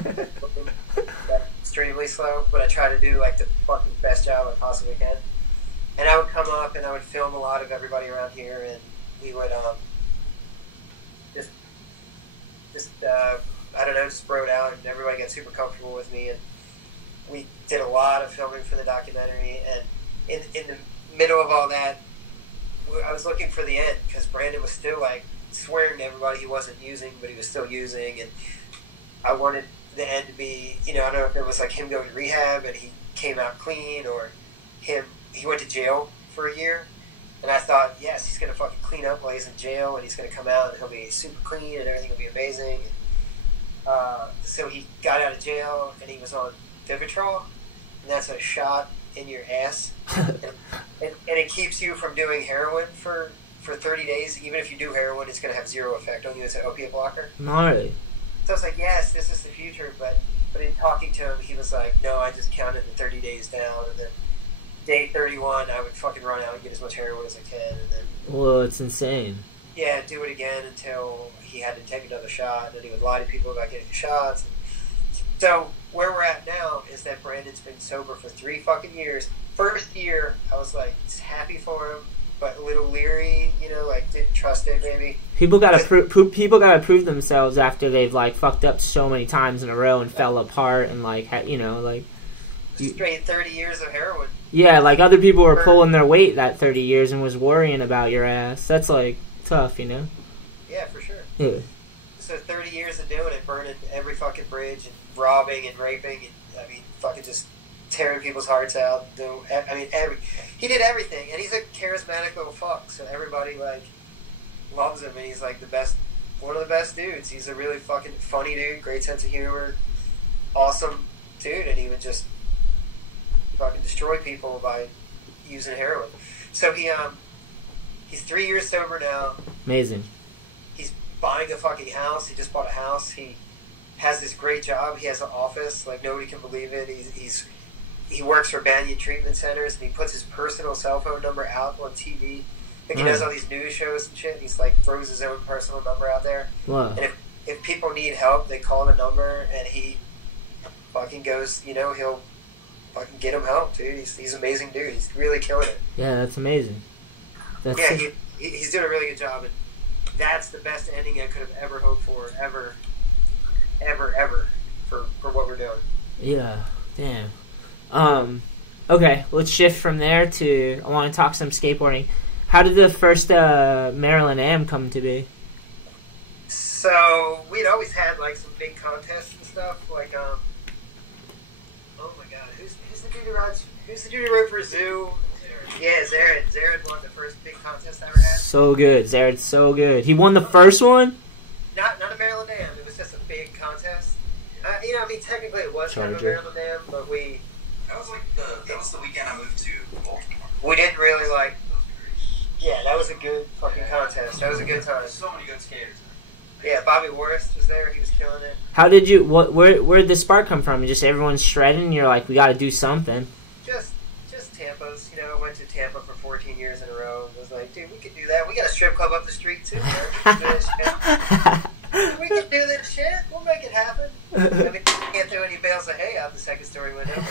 Extremely slow, but I try to do like the fucking best job I possibly can. And I would come up and I would film a lot of everybody around here, and we would just bro it out, and everybody got super comfortable with me, and we did a lot of filming for the documentary. And in the middle of all that, I was looking for the end because Brandon was still like swearing to everybody he wasn't using, but he was still using, and I wanted the end to be, I don't know if it was like him going to rehab and he came out clean, or he went to jail for a year, and I thought, yes, he's going to fucking clean up while he's in jail, and he's going to come out and he'll be super clean and everything will be amazing. So he got out of jail and he was on Vivitrol, and that's a shot in your ass, and it keeps you from doing heroin for 30 days. Even if you do heroin, it's going to have zero effect on you. It's an opiate blocker. Gnarly. So I was like, yes, this is the future. But in talking to him, he was like, no, I just counted the 30 days down. And then day 31, I would fucking run out and get as much heroin as I can. And then, Whoa, it's insane. Yeah, do it again until he had to take another shot. And then he would lie to people about getting shots. So where we're at now is that Brandon's been sober for 3 fucking years. First year, I was like happy for him, but a little leery, like didn't trust it maybe. People gotta prove themselves after they've like fucked up so many times in a row and fell apart and straight 30 years of heroin. Yeah, like other people were pulling their weight that 30 years and was worrying about your ass. That's like tough, Yeah, for sure. Yeah. So 30 years of doing it, burning every fucking bridge and robbing and raping and fucking just tearing people's hearts out. He did everything, and he's a charismatic little fuck. So everybody like loves him, and he's like one of the best dudes. He's a really fucking funny dude, great sense of humor, awesome dude, and he would just fucking destroy people by using heroin. So he's 3 years sober now. Amazing. He's buying a fucking house. He just bought a house. He has this great job. He has an office. Like nobody can believe it. He works for Banyan Treatment Centers, and he puts his personal cell phone number out on TV. Like he does all these news shows and shit. And he's like throws his own personal number out there. Wow. And if people need help, they call the number, and he fucking goes. He'll fucking get them help, dude. He's an amazing dude. He's really killing it. Yeah, that's amazing. He's doing a really good job, and that's the best ending I could have ever hoped for, ever, for what we're doing. Yeah, damn. Okay, let's shift from there to, I want to talk some skateboarding. How did the first Maryland Am come to be? So, we'd always had, like, some big contests and stuff, like, oh my god, who's the dude who rode for Zoo? Yeah, Zared. Zared won the first big contest I ever had. So good, Zared's so good. He won the first one? Not a Maryland Am, it was just a big contest. Technically it was kind of a Maryland Am, but That was the weekend I moved to Baltimore. we didn't really, like, That was great. yeah, that was a good fucking contest. That was a good time. There's so many good skaters. Yeah, Bobby Warris was there, he was killing it. How did you, where did the spark come from? Just everyone's shredding, you're like, we gotta do something. Just Tampa's, I went to Tampa for 14 years in a row. I was like, dude, we could do that. We got a strip club up the street too, man. We can do this shit. We can do this shit. We'll make it happen. I mean, we can't throw any bales of hay out the second story window.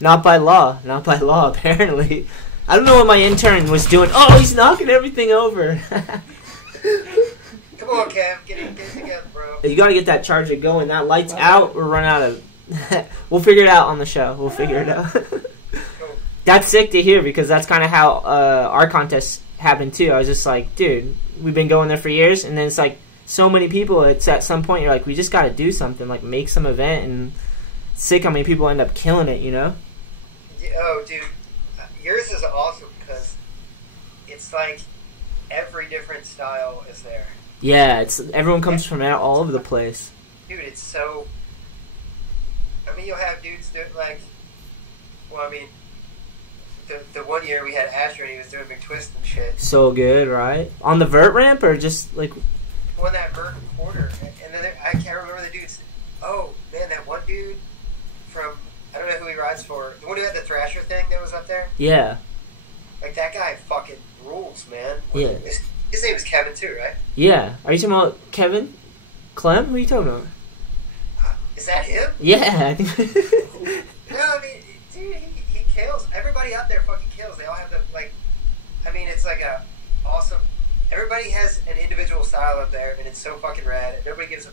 Not by law, apparently. I don't know what my intern was doing. Oh, he's knocking everything over. Come on, Kev, get it together, bro. You gotta get that charger going. That light's out, we're running out of... We'll figure it out on the show. We'll figure it out. That's sick to hear, because that's kind of how our contest happened too. I was just like, dude, we've been going there for years, and then it's like so many people. It's at some point you're like, we just got to do something, like make some event, and it's sick how many people end up killing it, Oh, dude, yours is awesome because it's like every different style is there. Yeah, everyone comes from all over the place. Dude, it's so. I mean, you'll have dudes do like. Well, I mean. The one year we had Asher and he was doing McTwist and shit. So good, right? On the vert ramp or just like... On that vert quarter. And then I can't remember the dudes. Oh, man, that one dude from... I don't know who he rides for. The one who had the Thrasher thing that was up there? Yeah. Like, that guy fucking rules, man. Yeah. His name is Kevin, too, right? Yeah. Are you talking about Kevin Klemme? Who are you talking about? Is that him? Yeah. No, I mean, dude, he kills. Everybody out there fucking kills. They all have the, like, I mean, it's like a awesome, everybody has an individual style up there, and it's so fucking rad. Nobody gives a,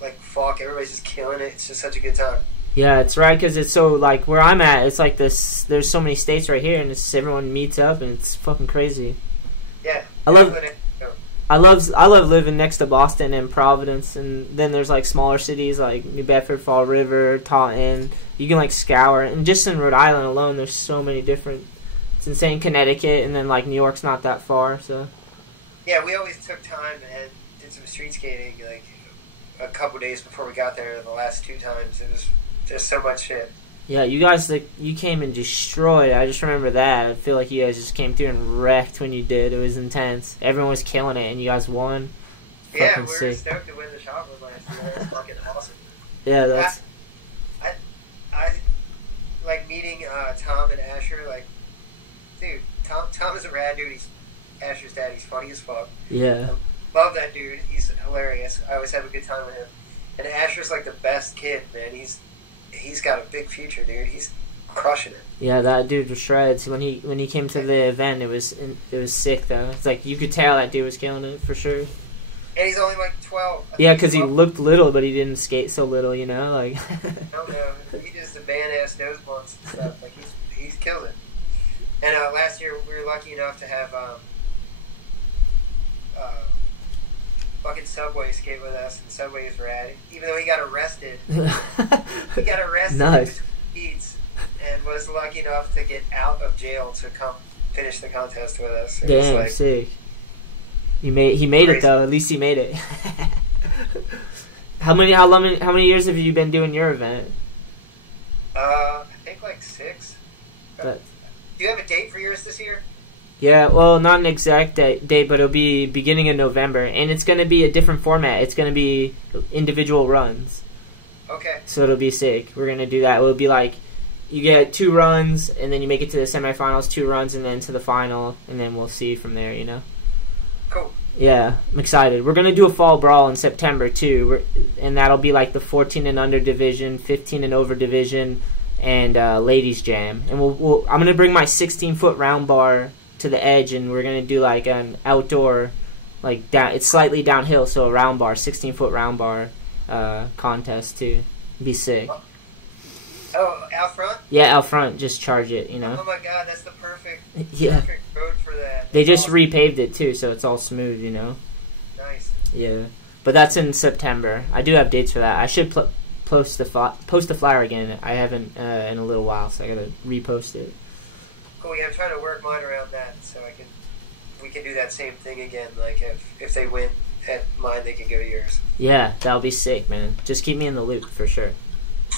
like, fuck. Everybody's just killing it. It's just such a good time. Yeah, it's rad because it's so, like, where I'm at, it's like this, there's so many states right here, and it's everyone meets up, and it's fucking crazy. Yeah. I love living next to Boston and Providence, and then there's like smaller cities like New Bedford, Fall River, Taunton. You can like scour, and just in Rhode Island alone, there's so many different. It's insane. Connecticut, and then like New York's not that far, so. Yeah, we always took time and did some street skating like a couple days before we got there. The last 2 times, it was just so much shit. Yeah, you guys, like, you came and destroyed. I just remember that. I feel like you guys just came through and wrecked when you did. It was intense. Everyone was killing it, and you guys won. Yeah, Fucking we were sick. stoked to win the shot put last year. That was fucking awesome. Yeah, that's... I like meeting Tom and Asher. Like, dude, Tom is a rad dude. He's Asher's dad. He's funny as fuck. Yeah. Love that dude. He's hilarious. I always have a good time with him. And Asher's like the best kid, man. He's got a big future, dude. He's crushing it. Yeah, that dude was shreds. When he came to the event, it was sick though. It's like you could tell that dude was killing it for sure. And he's only like 12. Yeah, because he looked little, but he didn't skate so little, you know. Like. No, he does the band ass nose blunts and stuff. Like he's killed it. And last year we were lucky enough to have fucking Subway skate with us, and Subway is rad. Even though he got arrested, Nice. Eats, and was lucky enough to get out of jail to come finish the contest with us. It Damn, was like, sick. He made crazy. it though. At least he made it. How many years have you been doing your event? I think like 6. But, Do you have a date for yours this year? yeah, well, not an exact date, but it'll be beginning of November, and it's going to be a different format. It's going to be individual runs. Okay. So it'll be sick. We're going to do that. It'll be like you get 2 runs, and then you make it to the semifinals, 2 runs, and then to the final, and then we'll see from there, you know? Cool. Yeah, I'm excited. We're gonna do a fall brawl in September too, and that'll be like the 14 and under division, 15 and over division, and ladies jam. And I'm gonna bring my 16-foot round bar to the edge, and we're gonna do like an outdoor, like down. It's slightly downhill, so a round bar, 16-foot round bar contest too. Be sick. Oh, out front? Yeah, out front. Just charge it, you know. Oh my god, that's the perfect road for that. They just awesome. Repaved it too, so it's all smooth, you know. Nice. Yeah, but that's in September. I do have dates for that. I should post the flyer again. I haven't in a little while, so I gotta repost it. Cool. Yeah, I'm trying to work mine around that, so we can do that same thing again. Like if they win at mine, they can go to yours. Yeah, that'll be sick, man. Just keep me in the loop for sure.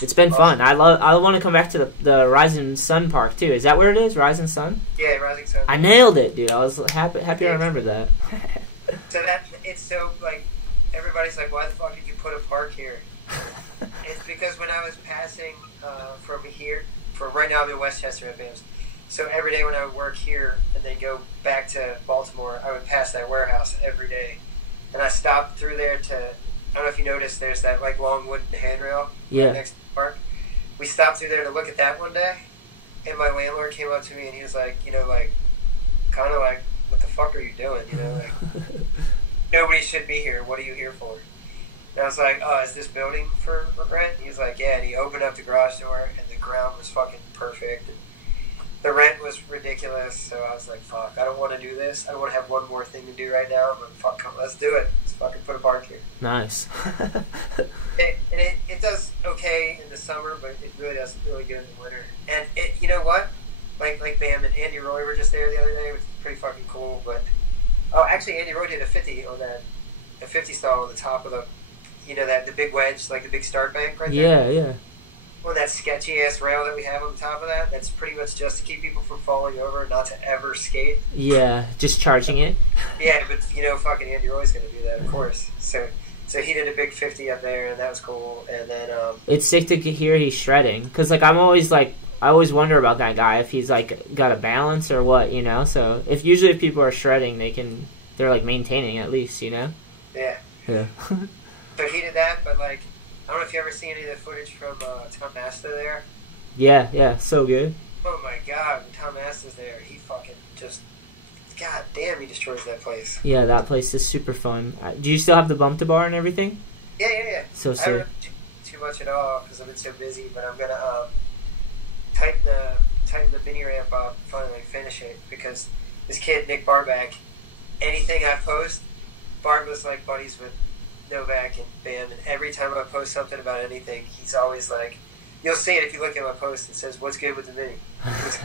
It's been fun. I want to come back to the Rising Sun Park too. Is that where it is? Rising Sun? Yeah, Rising Sun. I nailed it, dude. I was happy I remembered that. So it's so like everybody's like, why the fuck did you put a park here? It's because when I was passing from here, right now I'm in Westchester at Bams. So every day when I would work here and then go back to Baltimore, I would pass that warehouse every day, and I stopped through there to. I don't know if you noticed, there's that like long wooden handrail next to the park. We stopped through there to look at that one day, and my landlord came up to me and he was like, you know, like, kind of like, what the fuck are you doing? You know, like, nobody should be here. What are you here for? And I was like, oh, is this building for rent? And he was like, yeah. And he opened up the garage door, and the ground was fucking perfect. And the rent was ridiculous. So I was like, fuck, I don't want to do this. I don't want to have one more thing to do right now. But fuck, let's do it. Let's fucking put a park here. Nice. It does okay in the summer, but it really does really good in the winter. And you know what? Like Bam and Andy Roy were just there the other day, which is pretty fucking cool. But actually, Andy Roy did a 50 on that, a 50 stall on the top of the, you know, that the big wedge, like the big start bank right there. Yeah. On that sketchy ass rail that we have on the top of that, that's pretty much just to keep people from falling over, not to ever skate. Yeah, just charging it. Yeah, but you know, fucking Andy Roy's gonna do that, of course. So he did a big 50 up there, and that was cool. And then it's sick to hear he's shredding, because like I always wonder about that guy, if he's like got a balance or what, you know. So if people are shredding, they're like maintaining at least, you know. Yeah. So he did that, but like, I don't know if you ever seen any of the footage from Tom Asta there. Yeah, so good. Oh my god, when Tom Asta's there, he fucking just, god damn, he destroys that place. Yeah, that place is super fun. Do you still have the bump to bar and everything? Yeah. So I haven't too much at all because I've been so busy, but I'm gonna tighten the mini ramp up and finally finish it, because this kid Nick Barback, anything I post, Barb was like buddies with Novak and Bam, and every time I post something about anything, he's always like, you'll see it if you look at my post, it says, what's good with the mini? What's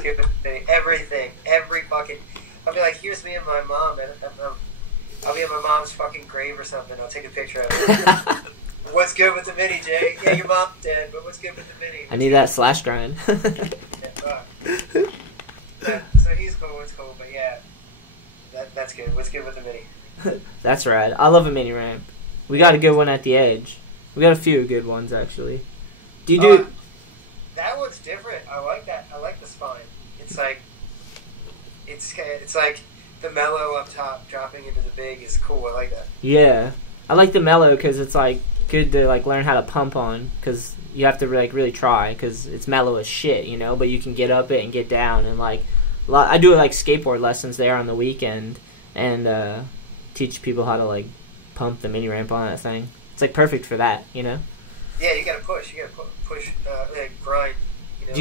good with the mini? Everything. Every fucking, I'll be like, here's me and my mom, and I'll be at my mom's fucking grave or something, I'll take a picture of it. What's good with the mini, Jay? Yeah, your mom's dead, but what's good with the mini? I need that slash grind. So he's cool, it's cool, but yeah, that's good. What's good with the mini? That's rad. I love a mini ramp. We got a good one at the edge. We got a few good ones actually. Do you do? That one's different. I like that. I like the spine. It's like the mellow up top dropping into the big is cool. I like that. Yeah, I like the mellow because it's like good to like learn how to pump on, because you have to like really try, because it's mellow as shit, you know. But you can get up it and get down, and like I do like skateboard lessons there on the weekend, and teach people how to like pump the mini ramp on that thing. It's like perfect for that, you know. Yeah, you gotta push. You gotta push, like grind. You know? Do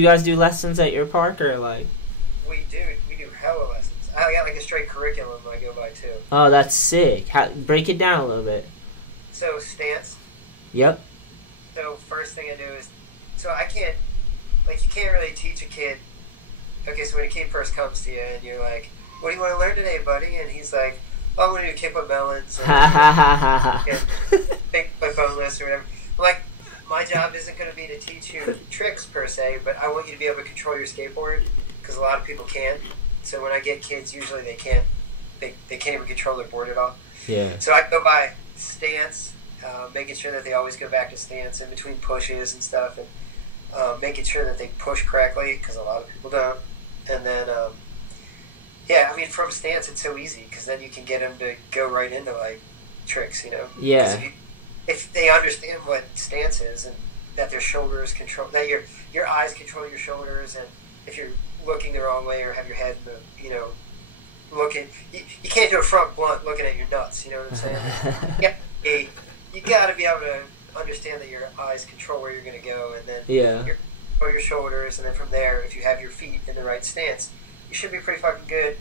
you guys do lessons at your park, or like? We do hella lessons. I got like a straight curriculum I go by too. Oh, that's sick. Break it down a little bit. So stance. Yep. So first thing I do is, so I can't, like, you can't really teach a kid. Okay, so when a kid first comes to you and you're like, what do you want to learn today, buddy? And he's like, oh, I want to do kickflip melons. Pick my boneless or whatever. Like, my job isn't going to be to teach you tricks per se, but I want you to be able to control your skateboard, because a lot of people can't. So when I get kids, usually they can't even control their board at all. Yeah. So I go by stance, making sure that they always go back to stance in between pushes and stuff, and making sure that they push correctly, because a lot of people don't. And then Yeah, I mean, from stance, it's so easy because then you can get them to go right into like tricks, you know. Yeah. If they understand what stance is and that their shoulders control, that your eyes control your shoulders, and if you're looking the wrong way or have your head, you know, looking, you can't do a front blunt looking at your nuts. You know what I'm saying? Yeah. You got to be able to understand that your eyes control where you're going to go, and then your shoulders, and then from there, if you have your feet in the right stance, you should be pretty fucking good.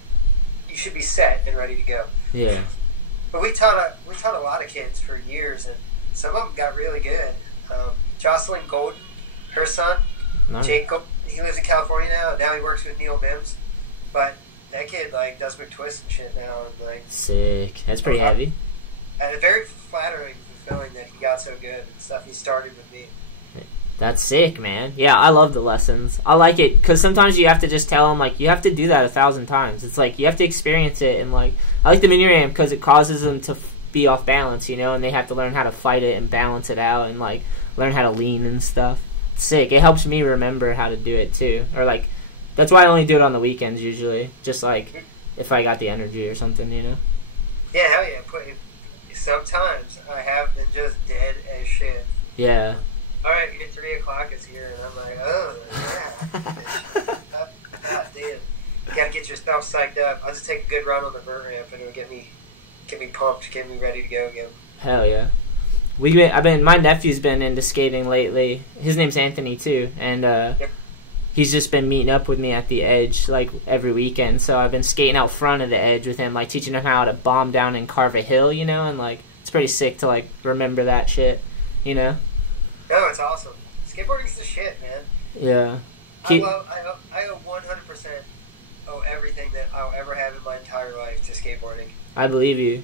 You should be set and ready to go. Yeah. But we taught a lot of kids for years, and some of them got really good. Jocelyn Golden, her son, Nice. Jake Golden, he lives in California now. Now he works with Neil Mims, but that kid like does McTwist and shit now, and like Sick. That's pretty heavy. and very flattering, fulfilling that he got so good and stuff. He started with me. That's sick, man. Yeah, I love the lessons. I like it because sometimes you have to just tell them, like, you have to do that 1,000 times. It's like you have to experience it, and like I like the mini ramp because it causes them to be off balance, you know, and they have to learn how to fight it and balance it out and like learn how to lean and stuff. It's sick. It helps me remember how to do it too, or like that's why I only do it on the weekends usually, just like if I got the energy or something, you know. Yeah, hell yeah. Sometimes I have been just dead as shit. Yeah. All right, 3 o'clock is here, and I'm like, oh, yeah. God damn. You gotta get yourself psyched up. I'll just take a good run on the vert ramp, and it'll get me pumped, get me ready to go again. Hell yeah. My nephew's been into skating lately. His name's Anthony too, and he's just been meeting up with me at the Edge like every weekend. So I've been skating out front of the Edge with him, like teaching him how to bomb down and carve a hill, you know, and like it's pretty sick to like remember that shit, you know. No, it's awesome. Skateboarding's the shit, man. Yeah. I owe 100% owe everything that I'll ever have in my entire life to skateboarding. I believe you.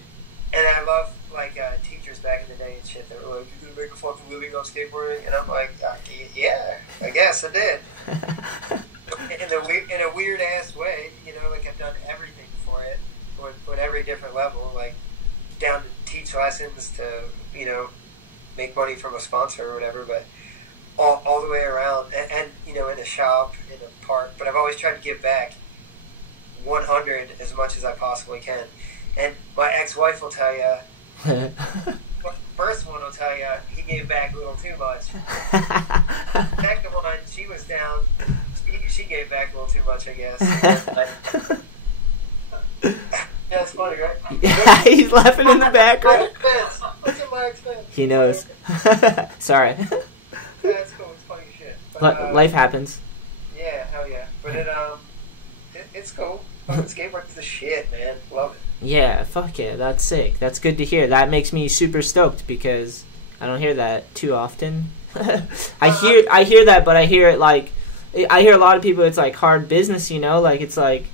And I love like teachers back in the day and shit that were like, "You're gonna make a fucking living off skateboarding," and I'm like, "Yeah, I guess I did." in a weird ass way, you know, like I've done everything for it, on every different level, like down to teach lessons to, you know, make money from a sponsor or whatever, but all the way around, and you know, in a shop, in a park. But I've always tried to give back 100 as much as I possibly can. And my ex-wife will tell you, first one will tell you he gave back a little too much. Second one, she was down. She gave back a little too much, I guess. Yeah, it's funny, right? Yeah, he's laughing in the background. What's at my expense? He knows. Sorry. Yeah, it's cool. It's funny as shit. But, life happens. Yeah, hell yeah. But it's cool. Fucking skateboarding's the shit, man. Love it. Yeah, fuck yeah, that's sick. That's good to hear. That makes me super stoked because I don't hear that too often. I hear that, but I hear it like I hear a lot of people. It's like hard business, you know. Like it's like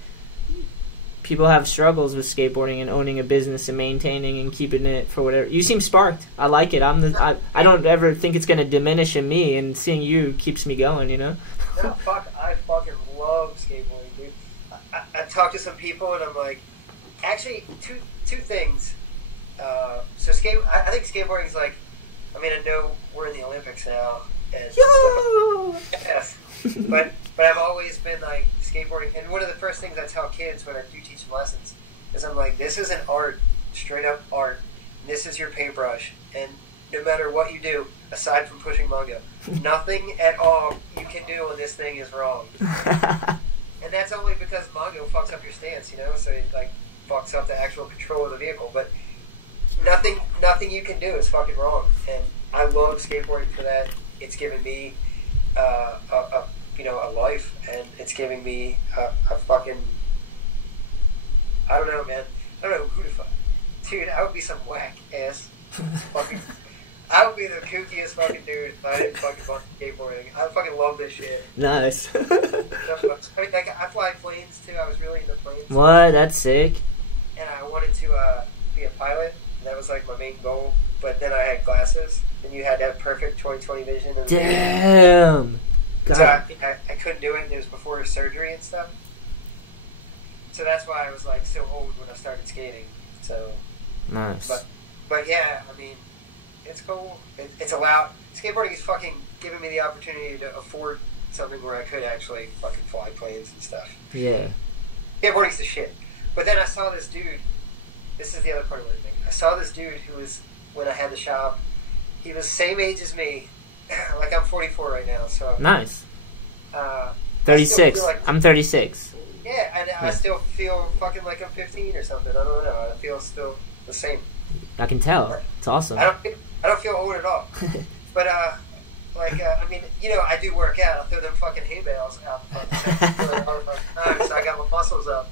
people have struggles with skateboarding and owning a business and maintaining and keeping it for whatever. You seem sparked. I like it. I don't ever think it's gonna diminish in me, and seeing you keeps me going. You know. No, I fucking love skateboarding, dude. I talked to some people and I'm like, actually, two things. So I think skateboarding is like, I mean, I know we're in the Olympics now, and yes, but I've always been like skateboarding. And one of the first things I tell kids when I do teach them lessons is I'm like, this is an art, straight up art. This is your paintbrush, and no matter what you do, aside from pushing Mungo, nothing at all you can do on this thing is wrong. And that's only because Mongo fucks up your stance, you know, so it like fucks up the actual control of the vehicle. But nothing you can do is fucking wrong. And I love skateboarding for that. It's given me a life, and it's giving me a fucking, I don't know, man. I don't know who to fuck. Dude, I would be some whack ass fucking. I would be the kookiest fucking dude if I didn't fucking love skateboarding. I fucking love this shit. Nice. I mean, like, I fly planes too. I was really into planes. What? That's sick. And I wanted to be a pilot. That was like my main goal. But then I had glasses, and you had to have perfect 20/20 vision. And damn. So I couldn't do it. And it was before surgery and stuff. So that's why I was like so old when I started skating. So nice. But yeah, I mean, it's cool. It's allowed. Skateboarding is fucking giving me the opportunity to afford something where I could actually fucking fly planes and stuff. Yeah. Skateboarding's the shit. But then I saw this dude. This is the other part of the thing. I saw this dude who was, when I had the shop, he was same age as me. Like, I'm 44 right now, so. Nice. 36. Like, I'm 36. yeah, and I still feel fucking like I'm 15 or something. I don't know. I feel still the same. I can tell. It's awesome. I don't feel old at all. But I mean, you know, I do work out. I'll throw them fucking hay bales out the fucking time, so I got my muscles up.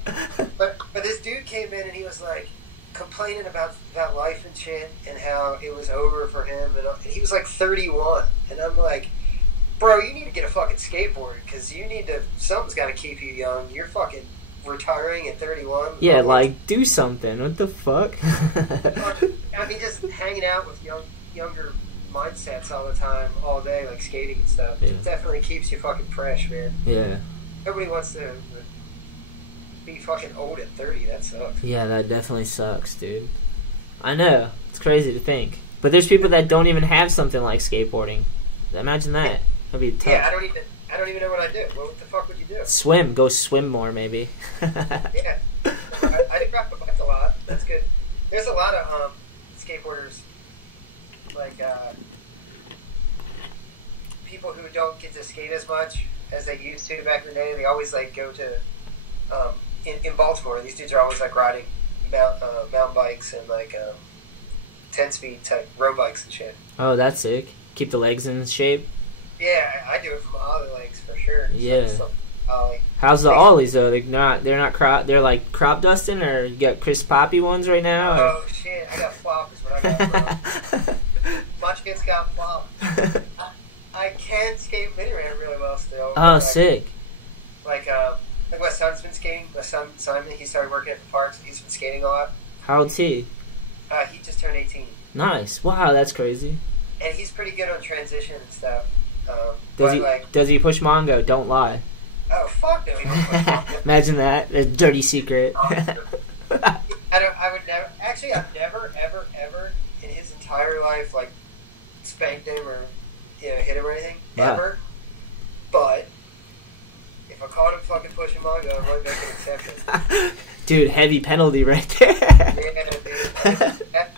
But this dude came in and he was like complaining about life and shit and how it was over for him, and he was like 31, and I'm like, bro, you need to get a fucking skateboard because you need to. Something's got to keep you young. You're fucking retiring at 31. Yeah, like do something. What the fuck? I mean, just hanging out with younger mindsets all the time, all day, like skating and stuff. Yeah. It definitely keeps you fucking fresh, man. Yeah. Nobody wants to be fucking old at 30. That sucks. Yeah, that definitely sucks, dude. I know. It's crazy to think. But there's people that don't even have something like skateboarding. Imagine that. That'd be tough. Yeah, I don't even know what I do. What the fuck would you do? Swim. Go swim more, maybe. Yeah. I do ride my bike a lot. That's good. There's a lot of skateboarders, like people who don't get to skate as much as they used to back in the day. They always like go to in Baltimore. These dudes are always like riding mountain bikes and like 10-speed type road bikes and shit. Oh, that's sick. Keep the legs in shape. Yeah, I do it from ollie legs for sure. Yeah. So, ollie. How's the ollies though? They're not crop. They're like crop dusting, or you got Chris Poppy ones right now. Or? Oh shit! I got flop is what I got. Bro. Much kids got flop. I can skate mini ramp really well still. Oh, like, sick. Like my son's been skating. My son Simon, he started working at the parks. He's been skating a lot. How old's he? He just turned 18. Nice. Wow, that's crazy. And he's pretty good on transition and stuff. Does he push Mongo? Don't lie. Oh fuck no! He don't push Mongo. Imagine that. A dirty secret. I would never. Actually, I've never, ever in his entire life like spanked him or hit him or anything. Yeah. Ever. But if I caught him fucking pushing Mongo, I might make an exception. Dude, heavy penalty right there. Yeah,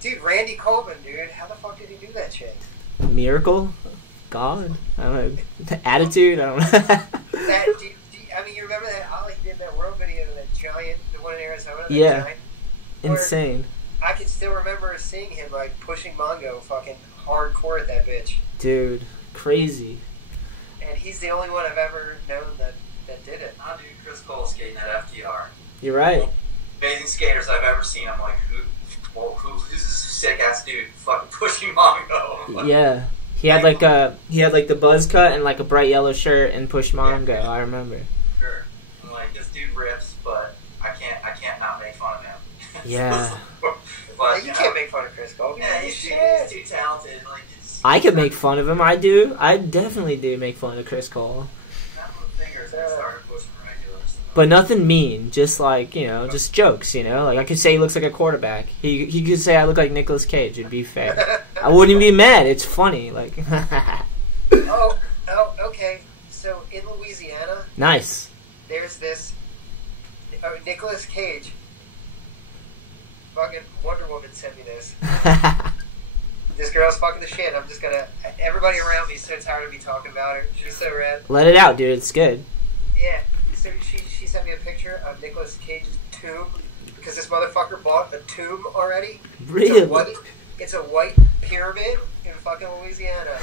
dude, Randy Coleman, dude. How the fuck did he do that shit? Miracle? God? I don't know. Attitude? I don't know. I mean, you remember that ollie he did in that world video, that giant, the one in Arizona? That Yeah. giant, Insane. I can still remember seeing him, like, pushing Mongo fucking hardcore at that bitch. Dude, crazy. And he's the only one I've ever known that did it. I do Chris Cole skating at FTR. You're right. Amazing skaters I've ever seen. I'm like, who's this sick ass dude fucking pushing Mongo? Like, Yeah. He had like the buzz cut and like a bright yellow shirt and pushed Mongo. I remember. Sure. I'm like, this dude rips, but I can't not make fun of him. Yeah. But, You can't make fun of Chris Cole. Yeah, he's too talented. Like, I could make fun of him. I do. I definitely do make fun of Chris Cole. snap of the fingers and started pushing regular stuff. But nothing mean. Just like, just jokes, Like I could say he looks like a quarterback. He could say I look like Nicolas Cage. It'd be fair. I wouldn't be mad. It's funny. Like Oh, okay. So in Louisiana, nice. there's this Nicolas Cage. Fucking Wonder Woman sent me this. This girl's fucking the shit. I'm just gonna. Everybody around me is so tired of me talking about her. She's so rad. Let it out, dude. It's good. Yeah. So she sent me a picture of Nicolas Cage's tomb because this motherfucker bought a tomb already. Really? It's a white pyramid in fucking Louisiana.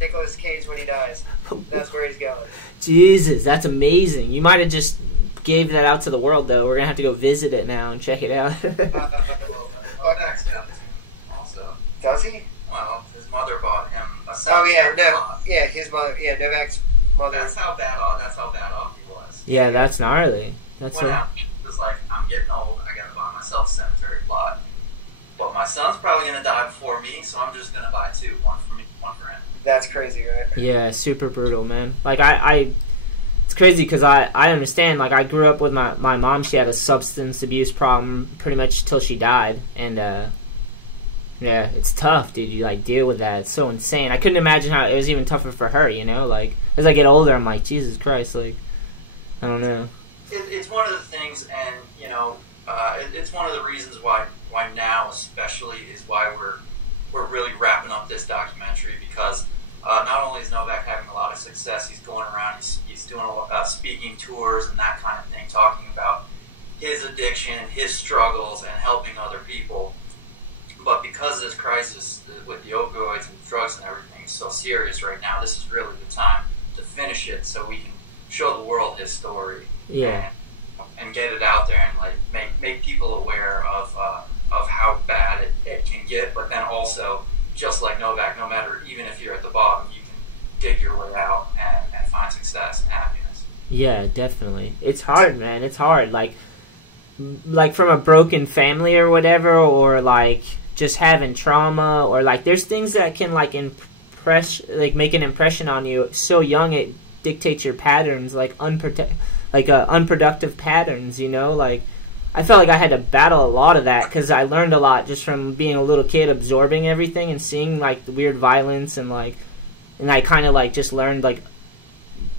Nicolas Cage when he dies. That's where he's going. Jesus, that's amazing. You might have just gave that out to the world, though. We're gonna have to go visit it now and check it out. Novak's got this also. Does he? Well, his mother bought him a Oh yeah, no, lot. yeah, his mother, yeah, Novak's mother. That's how bad off he was. Yeah, that's gnarly. That's Went out. It was like, I'm getting old. I gotta buy myself a cemetery plot. But my son's probably gonna die before me, so I'm just gonna buy two. One for me, one for him. That's crazy, right? Yeah, super brutal, man. Like it's crazy because I understand. Like I grew up with my mom. She had a substance abuse problem pretty much till she died, and yeah, it's tough, dude. You like deal with that. It's so insane. I couldn't imagine how it was even tougher for her. Like as I get older, I'm like, Jesus Christ, like I don't know. it's one of the things, and it's one of the reasons why now especially is why we're really wrapping up this documentary, because not only is Novak having a lot of success, he's going around, he's doing speaking tours and that kind of thing, talking about his addiction, his struggles, and helping other people. But because this crisis with the opioids and drugs and everything is so serious right now, this is really the time to finish it so we can show the world his story. Yeah. And get it out there and like make people aware of how bad it can get, but then also, just like Novak, no matter, even if you're at the bottom, you can dig your way out and find success and happiness. Yeah, definitely. It's hard, man. It's hard. Like from a broken family or whatever, or like just having trauma, or like there's things that can like make an impression on you so young it dictates your patterns, like unproductive patterns, you know? Like, I felt like I had to battle a lot of that because I learned a lot just from being a little kid, absorbing everything and seeing like the weird violence, and I kind of like just learned like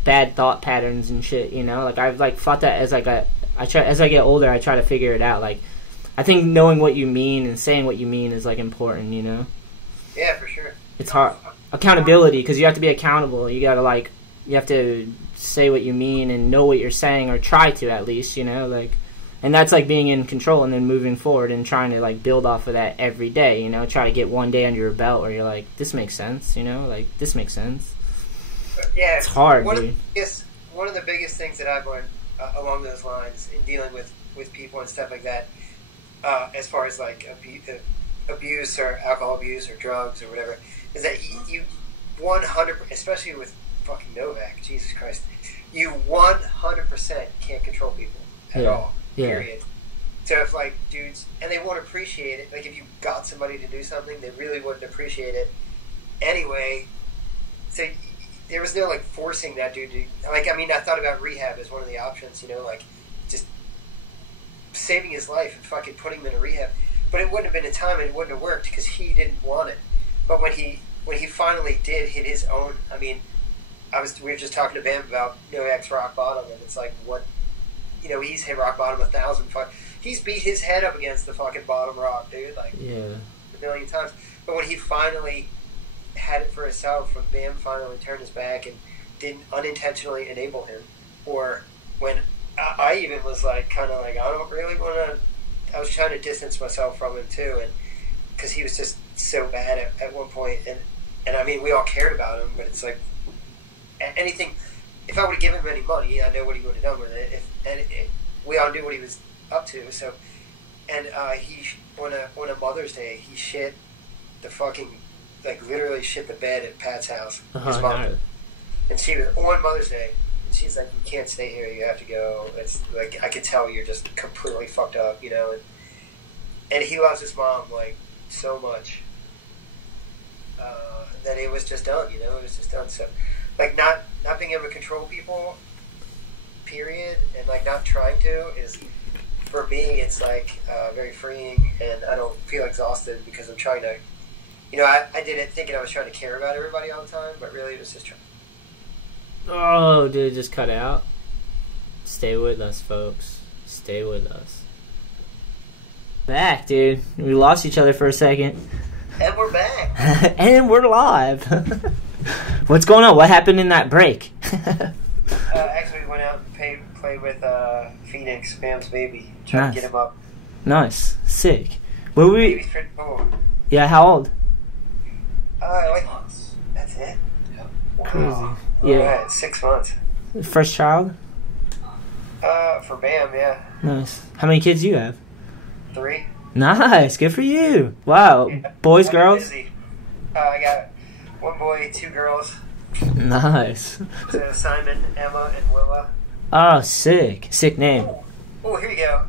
bad thought patterns and shit, you know? Like, I've like fought that as as I get older, I try to figure it out. Like, I think knowing what you mean and saying what you mean is like important, you know? Yeah, for sure. It's hard. Accountability, because you have to be accountable. You have to say what you mean and know what you're saying, or try to at least, you know, like, and that's like being in control and then moving forward and trying to like build off of that every day, you know, try to get one day under your belt where you're like, this makes sense, you know, like, this makes sense. Yeah, it's hard, one dude. One of the biggest things that I've learned along those lines in dealing with people and stuff like that, as far as like abuse or alcohol abuse or drugs or whatever, is that you 100%, especially with fucking Novak, Jesus Christ, you 100% can't control people at all. Period. So if like dudes, and they won't appreciate it, like if you got somebody to do something, they really wouldn't appreciate it anyway. So there was no like forcing that dude to, like, I mean, I thought about rehab as one of the options, you know, like just saving his life and fucking putting him in a rehab. But it wouldn't have been in time, and it wouldn't have worked because he didn't want it. But when he finally did hit his own, I mean, we were just talking to Bam about Novak's rock bottom, and it's like, what, you know, he's hit rock bottom 1,000 fuck. He's beat his head up against the fucking bottom rock, dude, like, a million times. But when he finally had it for himself, when Bam finally turned his back and didn't unintentionally enable him, or when I even was like, kind of like, I don't really want to, I was trying to distance myself from him too, and because he was just so bad at one point, and I mean, we all cared about him, but it's like, anything, if I would have given him any money, I know what he would have done with it. We all knew what he was up to. So, and he on a Mother's Day, he shit the fucking, like, literally shit the bed at Pat's house. His mom. No. And she was on Mother's Day, and she's like, "You can't stay here. You have to go." It's like, I could tell you're just completely fucked up, you know. And he loves his mom like so much that it was just done, you know. It was just done. So, like, not being able to control people, period, and like not trying to, is, for me, it's like very freeing, and I don't feel exhausted because I'm trying to, you know, I did it thinking I was trying to care about everybody all the time, but really it was just trying. Oh, did it just cut out? Stay with us, folks. Stay with us. Back, dude. We lost each other for a second. And we're back. And we're live. What's going on? What happened in that break? Actually, we went out and played with Phoenix, Bam's baby. Trying to get him up. Nice. Sick. Where were we? Baby's pretty cool. Yeah, how old? Like months. That's it? Yep. Wow. Crazy. Yeah. Right, 6 months. First child? For Bam, yeah. Nice. How many kids do you have? 3. Nice. Good for you. Wow. Yeah. Boys, girls? I got 1 boy, 2 girls. Nice. So Simon, Emma, and Willa. Oh, sick. Sick name. Oh, here you go.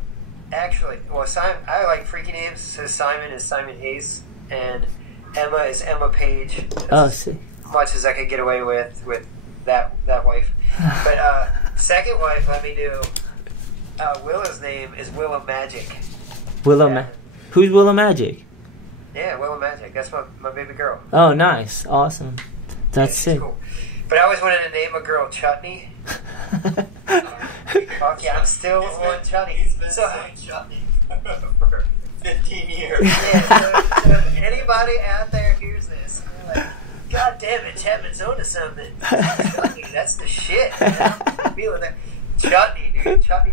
Actually, well, Simon, I like freaky names. So Simon is Simon Ace, and Emma is Emma Page. Oh, sick. Much as I could get away with that wife. But second wife, let me do. Willa's name is Willa Magic. Who's Willa Magic? Yeah, Willa Magic. That's my baby girl. Oh, nice. Awesome. That's sick. Cool. But I always wanted to name a girl Chutney. Fuck yeah, I'm still on Chutney. He's been So, saying Chutney for 15 years. yeah, so if anybody out there hears this, they're like, God damn it, Chapman's onto something. Chutney, that's the shit. You know? I'm feeling that. Chutney, dude. Chutney.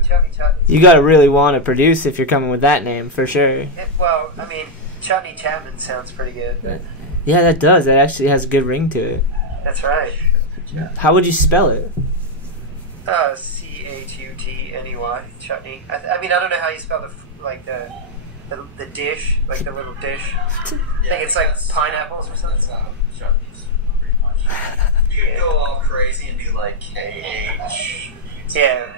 You gotta really want to produce if you're coming with that name, for sure. Well, I mean, Chutney Chapman sounds pretty good. But Yeah, that does. That actually has a good ring to it. that's right. How would you spell it? Chutney. Chutney. I mean, I don't know how you spell the dish, like the little dish. I think it's like pineapples or something. That's Chutney's, pretty much. You can go all crazy and do like KH. Yeah.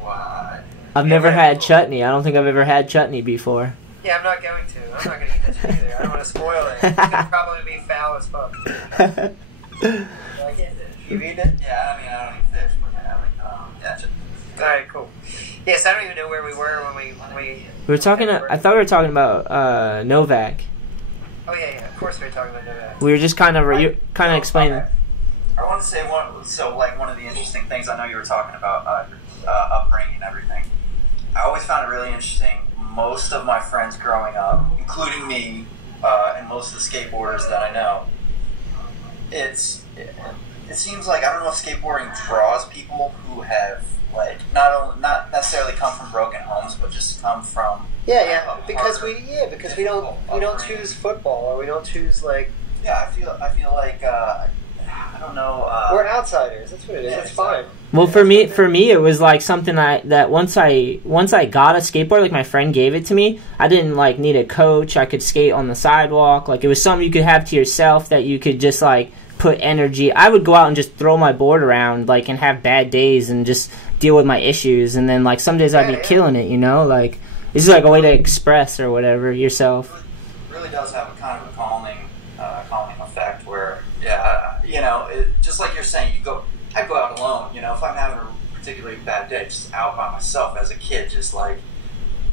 Why? I've never had chutney. I don't think I've ever had chutney before. Yeah, I'm not going to. I'm not going to eat that shit either. I don't want to spoil it. It's going to probably be foul as fuck. Like it? You eat it? Yeah, I mean, I don't eat fish, but yeah, gotcha. Alright, cool. Yes, I don't even know where we were when we We were talking. I thought we were talking about Novak. Oh yeah, of course we were talking about Novak. We were just kind of explaining. Okay. I want to say one of the interesting things. I know you were talking about your upbringing and everything. I always found it really interesting. Most of my friends growing up, including me, and most of the skateboarders that I know, it seems like, I don't know if skateboarding draws people who have like not necessarily come from broken homes, but just come from because we don't choose football, or we don't choose like I feel like I don't know. We're outsiders. That's what it is. Yeah, it's fine. Well, for me, it was like something that once I got a skateboard, like my friend gave it to me. I didn't like need a coach. I could skate on the sidewalk. Like it was something you could have to yourself that you could just like put energy. I would go out and just throw my board around, like, and have bad days and just deal with my issues. And then like some days I'd be killing it, you know. Like this is like a way to express or whatever yourself. It really does have a kind of a calming effect where. Just like you're saying, I go out alone, you know, if I'm having a particularly bad day, just out by myself as a kid, just like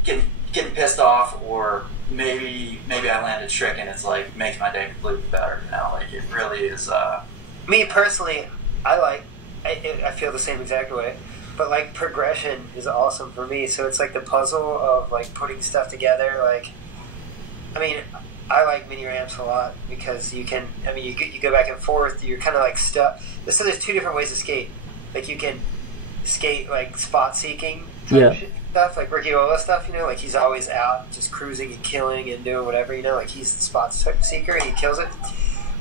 getting pissed off, or maybe I landed a trick and it's like makes my day completely better, you know, like it really is. Me personally, I feel the same exact way, but like progression is awesome for me, so it's like the puzzle of like putting stuff together, like, I mean, I like mini ramps a lot because you can. I mean, you go back and forth. You're kind of like stuck. So there's two different ways to skate. Like you can skate like spot seeking stuff, like Ricky Ola stuff. You know, like he's always out just cruising and killing and doing whatever. You know, like he's the spot seeker and he kills it.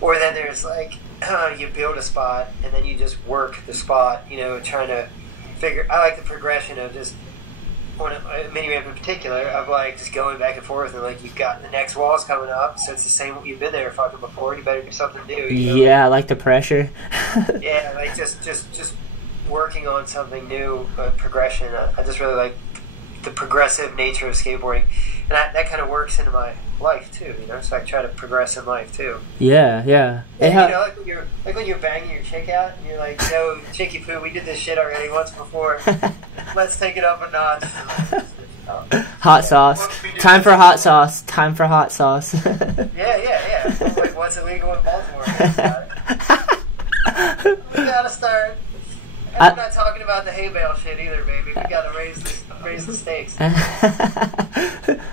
Or then there's like you build a spot and then you just work the spot. You know, trying to figure. I like the progression of just. On a mini ramp in particular, of like just going back and forth, and like you've got the next wall's coming up, so it's the same. You've been there fucking before. You better do something new. You know? Yeah, I like the pressure. Yeah, like just working on something new, progression. I just really like the progressive nature of skateboarding, and that kind of works into my life too. You know, so I try to progress in life too. Yeah. You know, like when you're banging your chick out, and you're like, "Yo, chicky poo, we did this shit already once before. Let's take it up a notch." Hot sauce. Time for hot sauce. Yeah. Like, what's illegal in Baltimore? We gotta start. And I'm not talking about the hay bale shit either, baby. We gotta raise the stakes.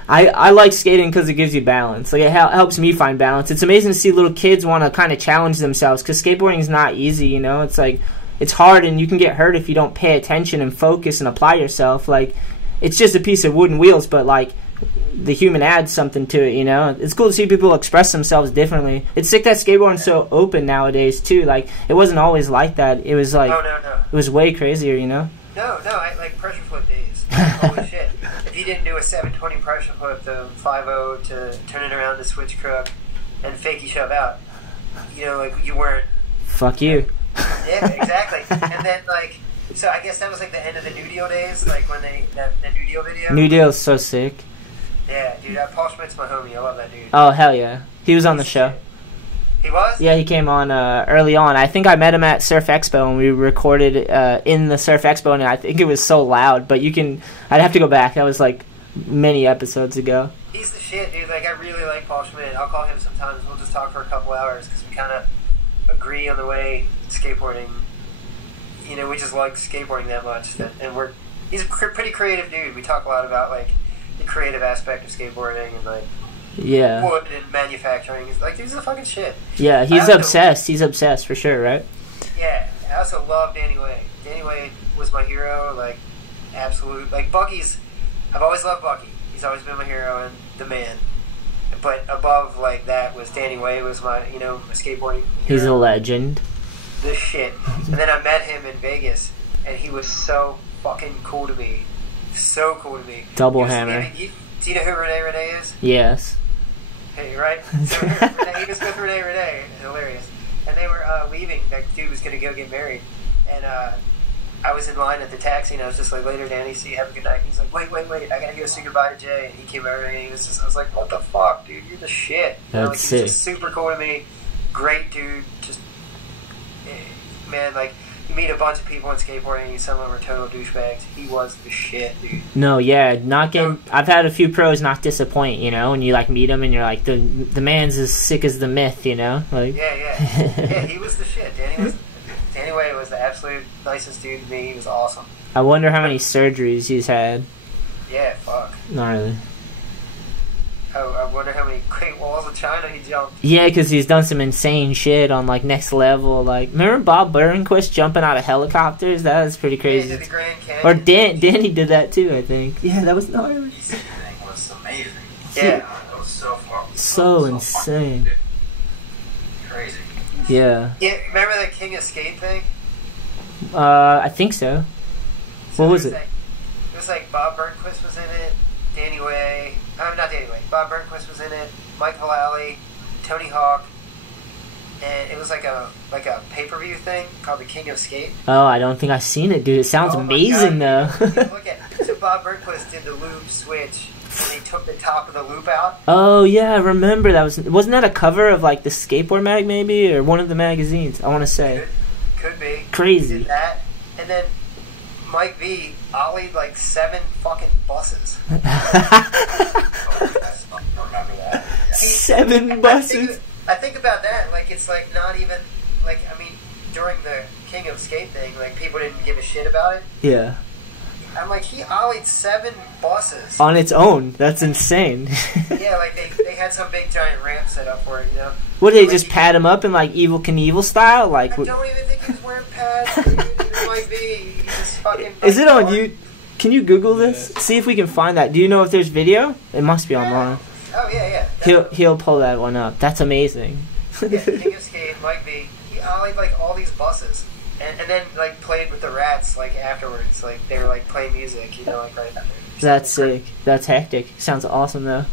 I like skating because it gives you balance. Like it helps me find balance. It's amazing to see little kids want to kind of challenge themselves because skateboarding is not easy. You know, it's like it's hard and you can get hurt if you don't pay attention and focus and apply yourself. Like it's just a piece of wooden wheels, but like the human adds something to it. You know, it's cool to see people express themselves differently. It's sick that skateboarding's so open nowadays too. Like it wasn't always like that. It was like no. It was way crazier. You know. No, I like pressure flip days. Holy shit. If you didn't do a 720 pressure flip to 5.0 to turn it around to switch crook and fakie shove out, you know, like you weren't. Fuck you. Yeah, exactly. And then like, so I guess that was like the end of the New Deal days, like when the New Deal video. New Deal's so sick. Yeah, dude, Paul Schmidt's my homie. I love that dude. Oh, hell yeah. He was on the show. He was? Yeah, he came on early on. I think I met him at Surf Expo, and we recorded in the Surf Expo, and I think it was so loud, but I'd have to go back. That was, like, many episodes ago. He's the shit, dude. Like, I really like Paul Schmidt. I'll call him sometimes. We'll just talk for a couple hours, because we kind of agree on the way skateboarding. You know, we just like skateboarding that much, and we're he's a pretty creative dude. We talk a lot about like the creative aspect of skateboarding and like wood and manufacturing. He's like, dude's the fucking shit. Yeah, he's obsessed. He's obsessed for sure, right? Yeah, I also love Danny Way. Danny Way was my hero, like absolute. Like Bucky's, I've always loved Bucky. He's always been my hero and the man. But above like that was Danny Way was my my skateboarding hero. He's a legend. The shit. And then I met him in Vegas, and he was so fucking cool to me. So cool to me. Double hammer. Do you know who Renee is? Yes. Hey, right? So he was with Renee. Hilarious. And they were leaving. That dude was going to go get married. And I was in line at the taxi, and I was just like, later, Danny, see you, have a good night. And he's like, wait, I got to go say goodbye to Jay. And he came over, and I was like, what the fuck, dude? You're the shit. That's sick. He's just super cool to me. Great dude. Just, man, like, you meet a bunch of people in skateboarding, and some of them are total douchebags. He was the shit, dude. No, yeah, I've had a few pros not disappoint, and you like meet him, and you're like, the man's as sick as the myth, like. Yeah, he was the shit. Danny Way was the absolute nicest dude to me. He was awesome. I wonder how many surgeries he's had. Yeah, fuck. Gnarly. I wonder how many Great Walls of China he jumped. Yeah, because he's done some insane shit on, like, next level. Like, remember Bob Burnquist jumping out of helicopters? That was pretty crazy. Yeah, he did the Grand Canyon. Or Danny did that, too, I think. Yeah, that was gnarly. This thing was amazing. Yeah. It was so far. So insane. Crazy. Yeah. Yeah, remember the King of Skate thing? I think so. What was it? It was like Bob Burnquist was in it, Danny Way. Not Danny Way. Bob Burnquist was in it, Mike Vallely, Tony Hawk, and it was like a pay-per-view thing called the King of Skate. Oh, I don't think I've seen it, dude. It sounds amazing, though. Look at so Bob Burnquist did the loop switch, and he took the top of the loop out. Oh yeah, I remember that. Wasn't that a cover of like the Skateboard mag maybe, or one of the magazines? I want to say. Could be. Crazy. He did that, and then Mike V ollied like 7 fucking buses. I remember that. Yeah. 7 buses. I think about that, like it's like not even like during the King of Skate thing, like people didn't give a shit about it. Yeah. I'm like, he ollied 7 buses on its own. That's insane. Yeah, like they had some big giant ramp set up for it, What, did they just pad him up in like Evel Knievel style? Like, I don't even think he was wearing pads. It might be. He just fucking. Is it on you? Can you Google this? See if we can find that. Do you know if there's video? It must be online. Oh yeah. He'll pull that one up. That's amazing. Yeah, King of Skate, Mike V. He ollied like all these buses. And then like played with the Rats like afterwards, like they were like playing music, like right after. That's sick. That's hectic. Sounds awesome though.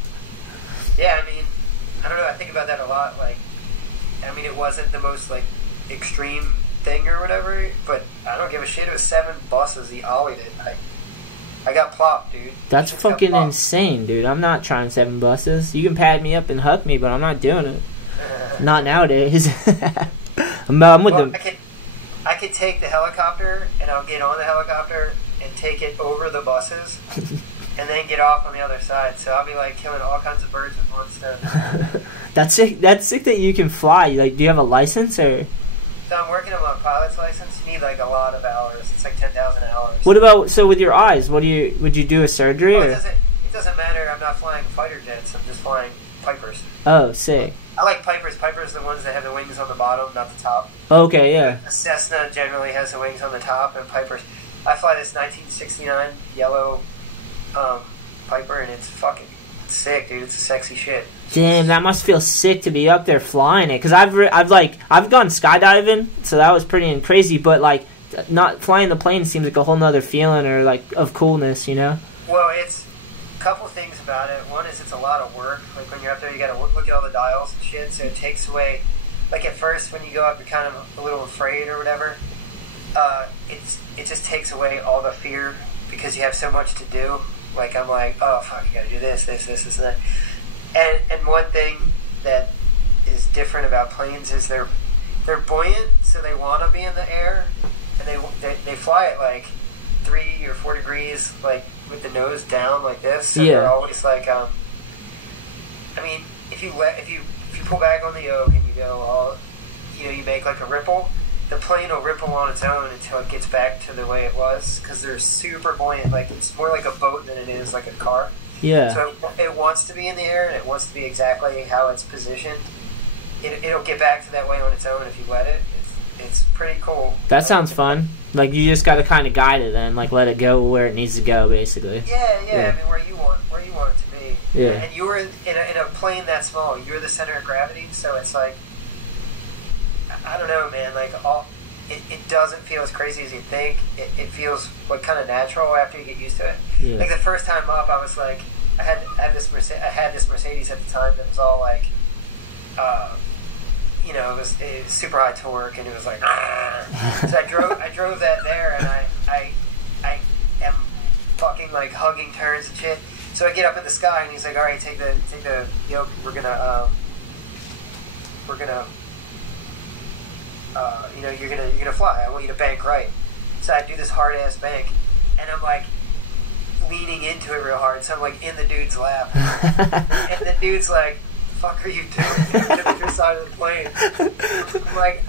Yeah, I don't know. I think about that a lot. Like, it wasn't the most like extreme thing or whatever, but I don't give a shit. It was 7 buses. He ollied it. I got plopped, dude. That's fucking insane, dude. I'm not trying 7 buses. You can pad me up and hug me, but I'm not doing it. Not nowadays. I'm with them. I could take the helicopter, and I'll get on the helicopter and take it over the buses, and then get off on the other side. So I'll be like killing all kinds of birds with one stone. That's sick. That's sick that you can fly. Like, do you have a license or? So I'm working on my pilot's license. You need like a lot of hours. It's like 10,000 hours. What about with your eyes? Would you do a surgery? It doesn't matter. I'm not flying fighter jets. I'm just flying Pipers. Oh, sick. I like Pipers. Pipers are the ones that have the wings on the bottom, not the top. Okay, yeah. A Cessna generally has the wings on the top, and Pipers. I fly this 1969 yellow Piper, and it's fucking sick, dude. It's a sexy shit. Damn, that must feel sick to be up there flying it. Cause I've gone skydiving, so that was pretty crazy. But like, not flying the plane seems like a whole nother feeling or like of coolness, Well, it's a couple things about it. One is it's a lot of work. Like when you're up there, you gotta look at all the dials and shit. So it takes away. Like at first, when you go up, you're kind of a little afraid or whatever. It just takes away all the fear because you have so much to do. Like I'm like, oh fuck, you gotta do this, and that. And one thing that is different about planes is they're buoyant, so they want to be in the air, and they fly at like 3 or 4 degrees, like with the nose down like this. So they're always like, if you pull back on the yoke and you go, you make like a ripple, the plane will ripple on its own until it gets back to the way it was, because they're super buoyant. Like, it's more like a boat than it is like a car. Yeah. So it wants to be in the air, and it wants to be exactly how it's positioned. It'll get back to that way on its own if you let it. It's pretty cool. That sounds fun. Like, you just got to kind of guide it then, like let it go where it needs to go, basically. Yeah. I mean, where you want it to be. Yeah. And you're in a plane that small. You're the center of gravity, so it's like, I don't know, man. Like, it doesn't feel as crazy as you think. It feels like kind of natural after you get used to it. Yeah. Like the first time up, I was like, I had this Mercedes at the time that was all like, it was super high torque, and it was like, so I drove that there, and I am fucking like hugging turns and shit. So I get up in the sky, and he's like, all right, take the yoke. We're gonna you're gonna fly. I want you to bank right. So I do this hard ass bank, and I'm like leaning into it real hard. So I'm like in the dude's lap, and the dude's like, "Fuck, are you doing?" To the side of the plane. I'm like,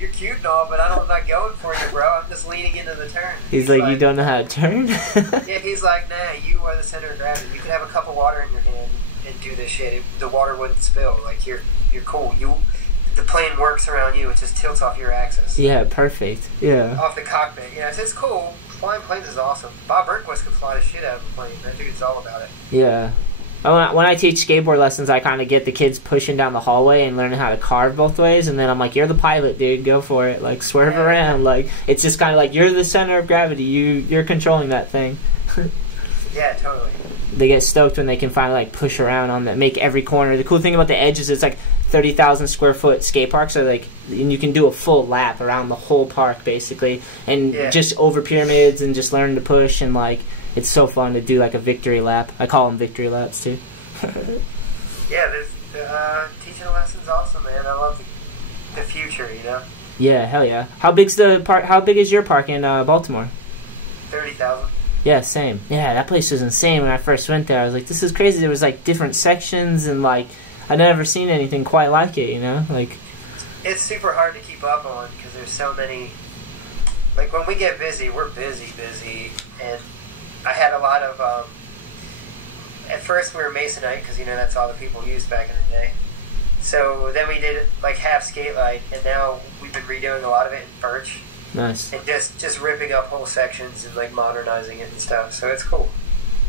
"You're cute and all, but I'm not going for you, bro. I'm just leaning into the turn." He's like, "You don't know how to turn?" Yeah, he's like, "Nah, you are the center of gravity. You could have a cup of water in your hand and do this shit. The water wouldn't spill. Like, you're cool. The plane works around you. It just tilts off your axis." Yeah, perfect. Yeah. Off the cockpit. Yeah, it's cool. Flying planes is awesome. Bob Burnquist could fly the shit out of a plane. That dude's all about it. Yeah. When I teach skateboard lessons, I kind of get the kids pushing down the hallway and learning how to carve both ways, and then I'm like, "You're the pilot, dude. Go for it. Like, swerve around." Like, it's just kind of like, you're the center of gravity. You're controlling that thing. Yeah, totally. They get stoked when they can finally like push around on that, make every corner. The cool thing about the Edge is it's like 30,000 square foot skate park, so like, and you can do a full lap around the whole park basically, and just over pyramids and just learn to push, and like, it's so fun to do like a victory lap. I call them victory laps too. Yeah, teaching a lesson's awesome, man. I love the future, you know. Yeah, hell yeah. How big's the park? How big is your park in Baltimore? 30,000. Yeah, same. Yeah, that place was insane when I first went there. I was like, this is crazy. There was like different sections, and like, I'd never seen anything quite like it, you know? Like, it's super hard to keep up on because there's so many. Like, when we get busy, we're busy, and I had a lot of. At first, we were Masonite because that's all the people used back in the day. So then we did like half skate light, and now we've been redoing a lot of it in birch. Nice. And just ripping up whole sections and like modernizing it and stuff. So it's cool.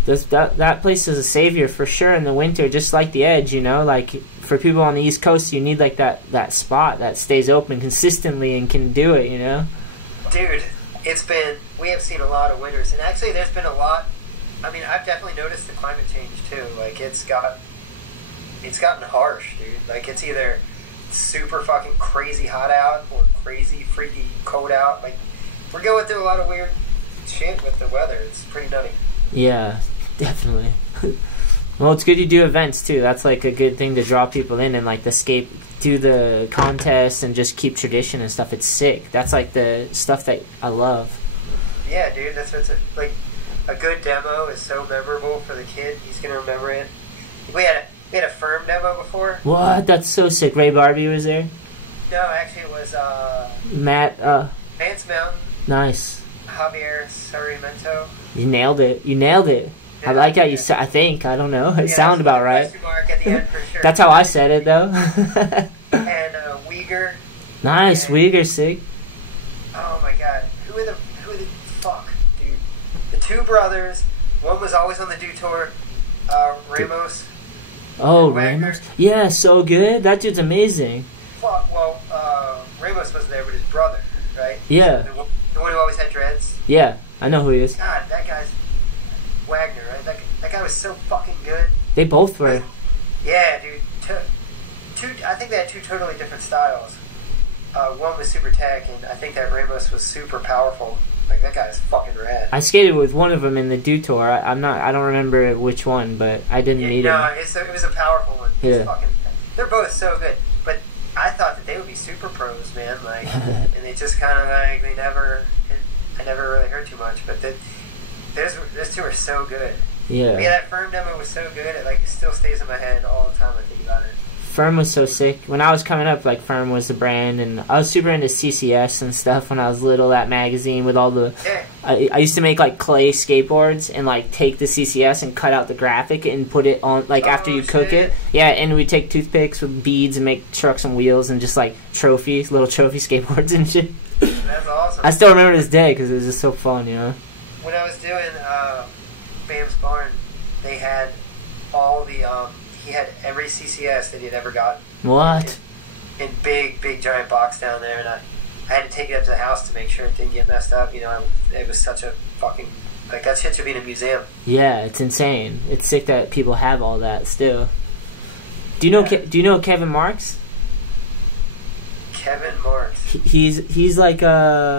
That place is a savior for sure in the winter, just like the Edge, you know? Like, for people on the East Coast, you need like that spot that stays open consistently and can do it, you know? Dude, we have seen a lot of winters, and actually there's been a lot. I mean, I've definitely noticed the climate change too. Like, it's gotten harsh, dude. Like, it's either super fucking crazy hot out or crazy freaky cold out. Like, we're going through a lot of weird shit with the weather. It's pretty nutty. Yeah, definitely. Well, it's good you do events too. That's like a good thing to draw people in, and like do the contests and just keep tradition and stuff. It's sick. That's like the stuff that I love. Yeah, dude. That's what's like. A good demo is so memorable for the kid. He's gonna remember it. We had a firm demo before. What? That's so sick. Ray Barbie was there? No, actually it was Matt Vance Mountain. Nice. Javier Sarmiento. You nailed it. Yeah, I like how you said. I think, I don't know. It sounded about right. Mark at the end for sure. That's how I said it though. And Uyghur. Nice, Uyghur sick. Oh my god, who the fuck, dude? The two brothers. One was always on the Do Tour. Ramos. Oh, Ramos. Yeah, so good. That dude's amazing. Fuck. Well, Ramos wasn't there, but his brother, right? Yeah. The one who always had dreads. Yeah, I know who he is. God, that guy's Wagner, right? That guy was so fucking good. They both were. Yeah, dude. I think they had two totally different styles. One was super tech, and I think that Ramos was super powerful. Like, that guy is fucking rad. I skated with one of them in the Do Tour. I don't remember which one, but I didn't meet him. No, it was a powerful one. Yeah. They're both so good, but I thought that they would be super pros, man. Like, and they just kind of like I never really heard too much, but those two are so good. Yeah. Yeah, that firm demo was so good. It still stays in my head all the time. I think about it. Firm was so sick. When I was coming up, like, Firm was the brand, and I was super into CCS and stuff when I was little, that magazine with all the... I used to make, like, clay skateboards and, like, take the CCS and cut out the graphic and put it on, like, after you cook it. Yeah, and we'd take toothpicks with beads and make trucks and wheels and just, like, trophies, little trophy skateboards and shit. That's awesome. I still remember this day because it was just so fun, you know? When I was doing Bam's Barn, they had all the... he had every CCS that he had ever gotten. What? In big giant box down there, and I had to take it up to the house to make sure it didn't get messed up. You know, it was such a fucking, like, that shit should be in a museum. Yeah, it's insane. It's sick that people have all that still. Do you know? Do you know Kevin Marks? Kevin Marks. He's like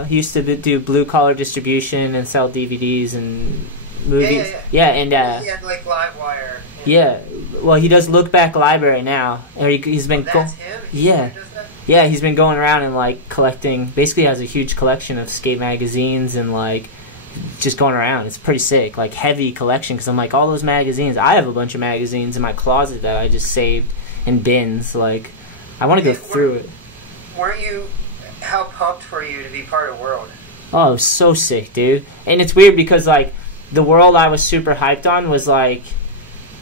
he used to do blue collar distribution and sell DVDs and movies. Yeah, and he had like Livewire. Yeah, well, he does Look Back Library now. Or he's been that's him? Yeah, he's been going around and like collecting. Basically, has a huge collection of skate magazines and like just going around. It's pretty sick, like heavy collection. Because I'm like, all those magazines. I have a bunch of magazines in my closet that I just saved in bins. Like, I want to go through it. Weren't you? How pumped were you to be part of World? Oh, it was so sick, dude. And it's weird because like the World I was super hyped on was like.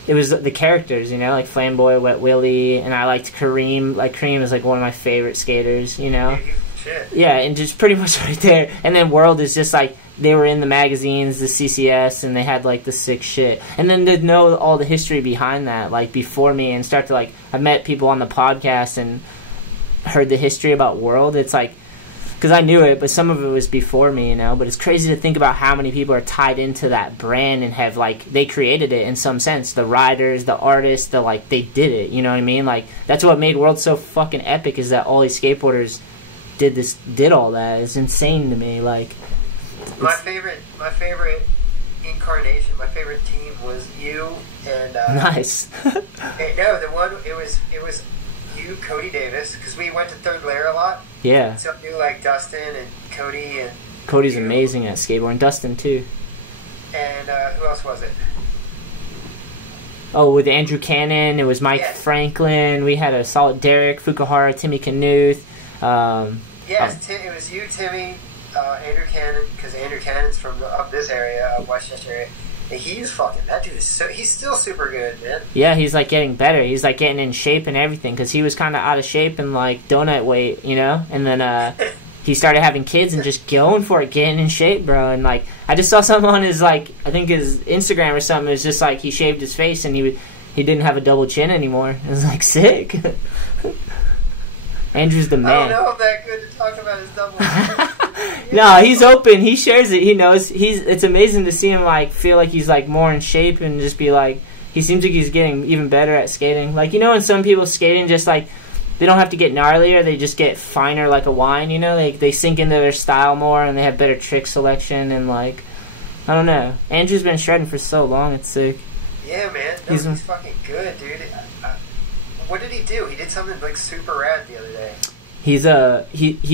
It was the characters, you know, like Flamboy, Wet Willie, and I liked Kareem. Like, Kareem is, like, one of my favorite skaters, you know? Shit. Yeah, and just pretty much right there. And then World is just, like, they were in the magazines, the CCS, and they had, like, the sick shit. And then to know all the history behind that, like, before me, and start to, like, I met people on the podcast and heard the history about World. It's, like, because I knew it, but some of it was before me, you know. But it's crazy to think about how many people are tied into that brand and have, like, they created it in some sense. The riders, the artists, they did it, you know what I mean? Like, that's what made World so fucking epic, is that all these skateboarders did all that. It's insane to me, like. My favorite incarnation, my favorite team was you and... nice. no, it was you, Cody Davis, because we went to Third Layer a lot. Yeah. So you like Dustin and Cody and... Cody's amazing at skateboarding. Dustin, too. And who else was it? Oh, with Andrew Cannon, it was Mike Franklin. We had a solid Derek, Fukuhara, Timmy Knuth. It was you, Timmy, Andrew Cannon, because Andrew Cannon's from up this area, Westchester area. And he's fucking, that dude is he's still super good, man. Yeah, he's like getting better. He's like getting in shape and everything, because he was kind of out of shape and like donut weight, you know? And then he started having kids and just going for it, getting in shape, bro. And like, I just saw something on his, like, I think his Instagram or something. It was just like he shaved his face and he didn't have a double chin anymore. It was like sick. Andrew's the man. I don't know if that good to talk about his double chin. No, he's open. He shares it. He knows. It's amazing to see him like feel like he's like more in shape and just be like. He seems like he's getting even better at skating. Like, you know, when some people skating just like they don't have to get gnarlier, they just get finer like a wine. You know, they sink into their style more and they have better trick selection and like I don't know. Andrew's been shredding for so long. It's sick. Yeah, man. No, he's fucking good, dude. What did he do? He did something like super rad the other day. He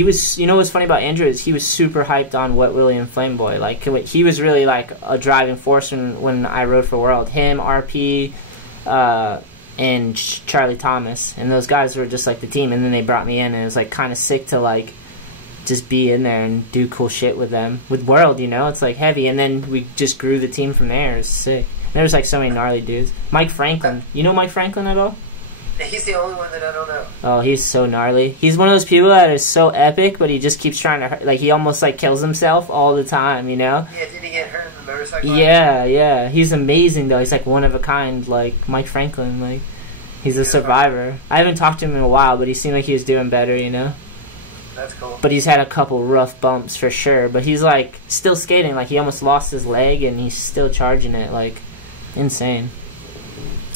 was, you know what's funny about Andrew is he was super hyped on Wet Willie and Flameboy. Like, he was really like a driving force when I rode for World. Him, RP, and Charlie Thomas, and those guys were just like the team. And then they brought me in, and it was like kind of sick to like just be in there and do cool shit with them. With World, you know, it's like heavy. And then we just grew the team from there. It was sick. There was like so many gnarly dudes. Mike Franklin, you know Mike Franklin at all? He's the only one that I don't know. Oh, he's so gnarly. He's one of those people that is so epic, but he just keeps trying to hurt. Like, he almost, like, kills himself all the time, you know? Yeah, did he get hurt in the motorcycle? Yeah. He's amazing, though. He's, like, one of a kind, like Mike Franklin. Like, he's a survivor. I haven't talked to him in a while, but he seemed like he was doing better, you know? That's cool. But he's had a couple rough bumps for sure. But he's, like, still skating. Like, he almost lost his leg, and he's still charging it. Like, insane.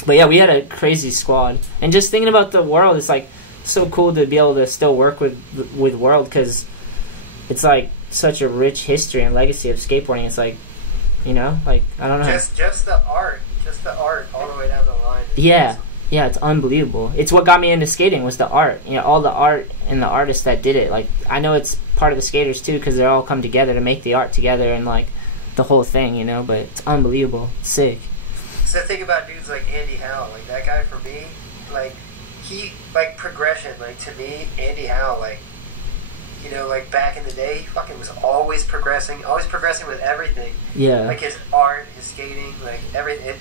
But yeah, we had a crazy squad, and just thinking about the World, it's like so cool to be able to still work with World, because it's like such a rich history and legacy of skateboarding. It's like, you know, like I don't know. Just the art all the way down the line. Yeah, it's unbelievable. It's what got me into skating was the art. You know, all the art and the artists that did it. Like, I know it's part of the skaters too, because they all come together to make the art together and like the whole thing, you know. But it's unbelievable, it's sick. So think about dudes like Andy Howe, like that guy for me, like he, like, progression, like, to me, Andy Howe, like, you know, like, back in the day, he fucking was always progressing with everything. Yeah. Like, his art, his skating, like, everything,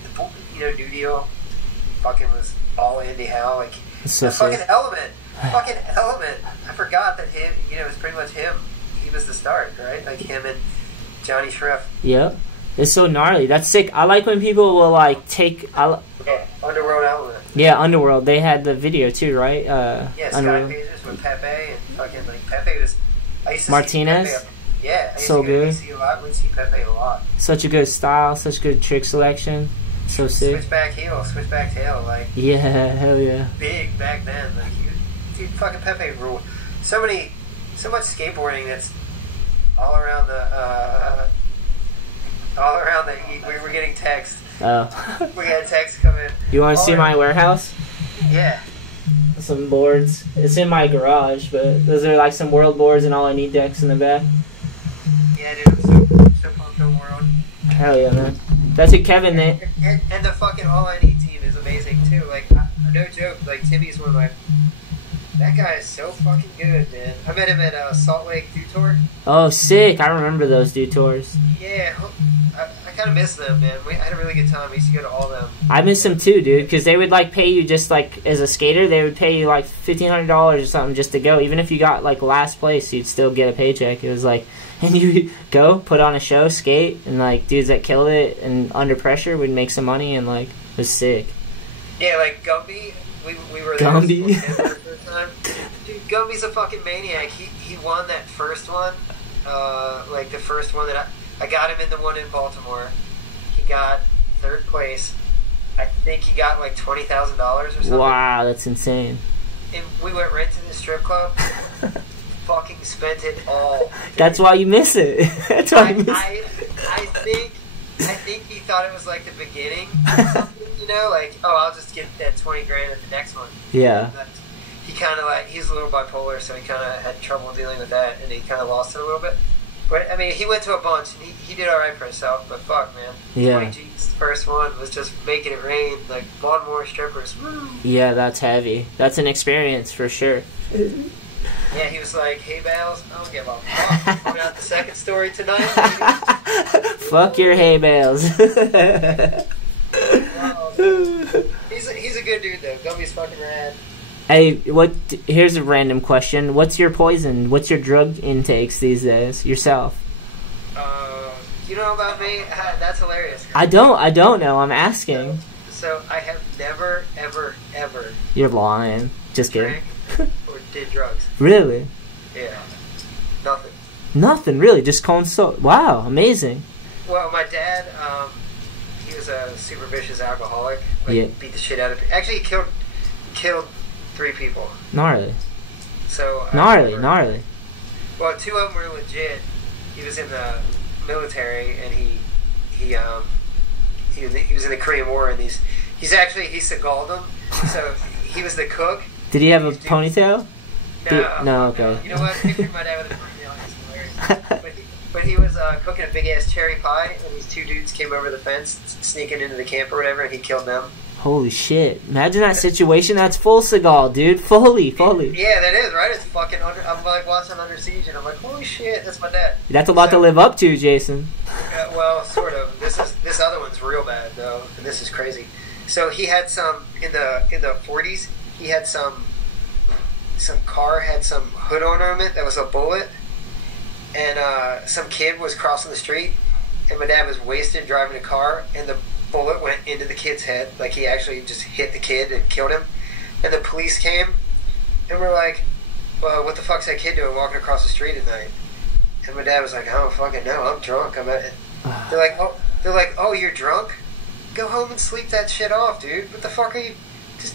you know, New Deal fucking was all Andy Howe, like, So fucking Element, I forgot that him, you know, it was pretty much him. He was the start, right? Like, him and Johnny Schrift. Yep. It's so gnarly. That's sick. I like when people will, like, take... Underworld Element. Yeah, Underworld. They had the video, too, right? Yeah, Underworld. Sky Pages with Pepe, and fucking, like, Pepe was... I used to Martinez? See Pepe, yeah, I used So to go good. to DC a lot. We'd see Pepe a lot. Such a good style. Such good trick selection. So sick. Switchback heel, switchback tail, like... Yeah, hell yeah. Big back then. Like, dude, fucking Pepe ruled. So much skateboarding that's all around the... we were getting texts. Oh. We had texts come in. You want to see my warehouse? Yeah. Some boards. It's in my garage, but those are like some world boards and all I need decks in the back. Yeah, dude, I'm so pumped on World. Hell yeah, man. That's what Kevin... And the fucking All I Need team is amazing, too. Like, no joke, like, Timmy's one of my... That guy is so fucking good, man. I met him at Salt Lake Dew Tour. Oh, sick. I remember those Dew Tours. Yeah, I kind of miss them, man. I had a really good time. We used to go to all of them. I miss them too, dude, because they would like pay you just like as a skater. They would pay you like $1,500 or something just to go. Even if you got like last place, you'd still get a paycheck. It was like, and you go put on a show, skate, and like dudes that killed it and under pressure would make some money, and like it was sick. Yeah, like Gumby, we were there. Gumby. For the first time. Dude, Gumby's a fucking maniac. He won that first one, like the first one that I got him in the one in Baltimore. He got third place. I think he got like $20,000 or something. Wow, that's insane. And we went right to the strip club. Fucking spent it all. Dude. That's why you miss it. That's why you miss I think he thought it was like the beginning or something, you know, like, oh, I'll just get that 20 grand at the next one. Yeah. But he kind of like, he's a little bipolar, so he kind of had trouble dealing with that, and he kind of lost it a little bit. But, I mean, he went to a bunch, and he did all right for himself, but fuck, man. Yeah. 20 G's, first one was just making it rain, like Baltimore strippers. Woo! Yeah, that's heavy. That's an experience for sure. Yeah, he was like, hey, Bales, I don't give a fuck. Coming out the second story tonight. Fuck your hay bales. Wow. He's a good dude, though. Gumby's fucking rad. Hey, here's a random question. What's your poison? What's your drug intakes these days? Yourself? You know about me? That's hilarious. I don't know. I'm asking. So I have never, ever, ever You're lying. Just kidding. drank or did drugs. Really? Yeah. Nothing. Nothing, really. Just cold soda. Wow, amazing. Well, my dad, he was a super vicious alcoholic. Like, Yeah. beat the shit out of people. Actually, he killed 3 people. Gnarly. So Gnarly. Well, 2 of them were legit. He was in the military, and he was in the Korean War, and he Seagaled them. So he was the cook. Did he have a ponytail? No, okay. You know what? Picture my dad with a ponytail. He's hilarious. But he was cooking a big ass cherry pie, and these 2 dudes came over the fence, sneaking into the camp or whatever, and he killed them. Holy shit. Imagine that situation. That's full Seagal, dude. Fully. Yeah, that is, right? It's fucking I'm like watching Under Siege, and I'm like, holy shit, that's my dad. That's a lot to live up to, Jason. Well, sort of. This other one's real bad, though, and this is crazy. So he had some, in the 40s, he had some car had some hood ornament that was a bullet, and some kid was crossing the street, and my dad was wasted driving a car, and the bullet went into the kid's head. Like, he actually just hit the kid and killed him. And the police came, and we're like, well, what the fuck's that kid doing walking across the street at night? And my dad was like, I don't fucking know, I'm drunk. They're like, oh, you're drunk? Go home and sleep that shit off, dude. What the fuck are you... Just...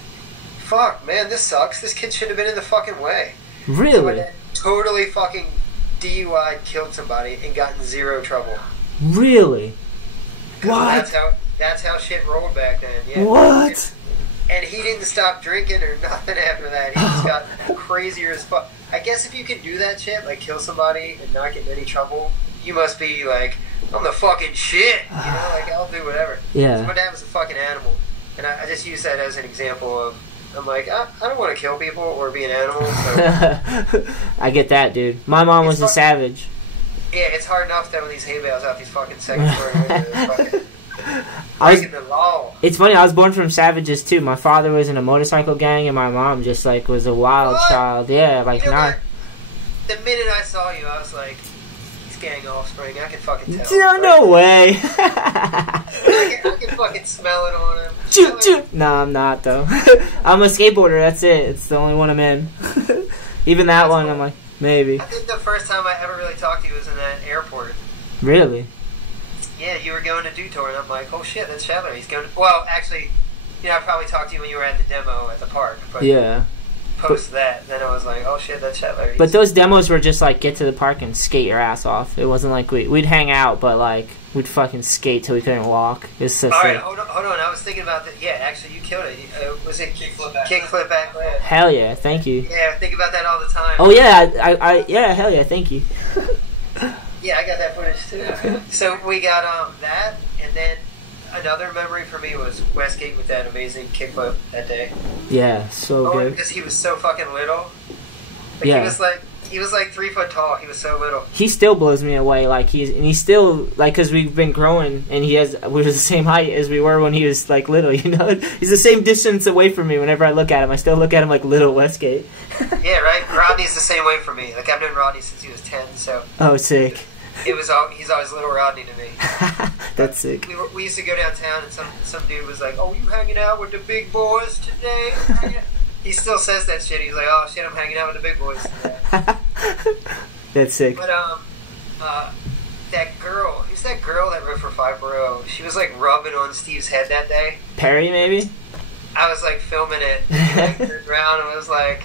Fuck, man, this sucks. This kid should have been in the fucking way. Really? So my dad totally fucking DUI killed somebody and got in 0 trouble. Really? What? That's how shit rolled back then. Yeah. What? And he didn't stop drinking or nothing after that. He just got crazier as fuck. I guess if you can do that shit, like kill somebody and not get in any trouble, you must be like, I'm the fucking shit. You know, like, I'll do whatever. Yeah. So my dad was a fucking animal. And I just use that as an example of I'm like, I don't want to kill people or be an animal. So. I get that, dude. My mom was a savage. Yeah, it's hard enough throwing these hay bales out these fucking second-story windows. Breaking the law. It's funny, I was born from savages, too. My father was in a motorcycle gang, and my mom just, like, was a wild child. Yeah, like, not... The minute I saw you, I was like, he's gang offspring. I can fucking tell. No way. I can fucking smell it on him. No, I'm not, though. I'm a skateboarder, that's it. It's the only one I'm in. Even that one, I'm like, maybe. I think the first time I ever really talked to you was in that airport. Really? Yeah, you were going to do tour, and I'm like, oh shit, that's Shetler. He's going to... Well, actually, I probably talked to you when you were at the demo at the park. But yeah. Post that, then I was like, oh shit, that's Shetler. But those demos were just like, get to the park and skate your ass off. It wasn't like we'd hang out, but like, we'd fucking skate till we couldn't walk. It's so Alright, hold on. I was thinking about that. Yeah, actually, you killed it. Was it kickflip back left? Hell yeah, thank you. Yeah, I think about that all the time. Oh yeah, yeah, hell yeah, thank you. Yeah, I got that footage too. So we got that, and then another memory for me was Westgate with that amazing kickflip that day. Yeah, so good. Because he was so fucking little. Like, yeah. He was like 3 foot tall. He was so little. He still blows me away. Like he's still like, because we've been growing, and we're the same height as we were when he was like little. You know, he's the same distance away from me. Whenever I look at him, I still look at him like little Westgate. Yeah, right. Rodney's the same way for me. Like I've known Rodney since he was 10. So. Oh, sick. He's always little Rodney to me. That's sick. We used to go downtown, and some dude was like, "Oh, you hanging out with the big boys today?" He still says that shit. He's like, "Oh shit, I'm hanging out with the big boys today." That's sick. But that girl, who's that girl that rode for 5 Bro? She was like rubbing on Steve's head that day. Perry, maybe. I was like filming it, and turned around and was like,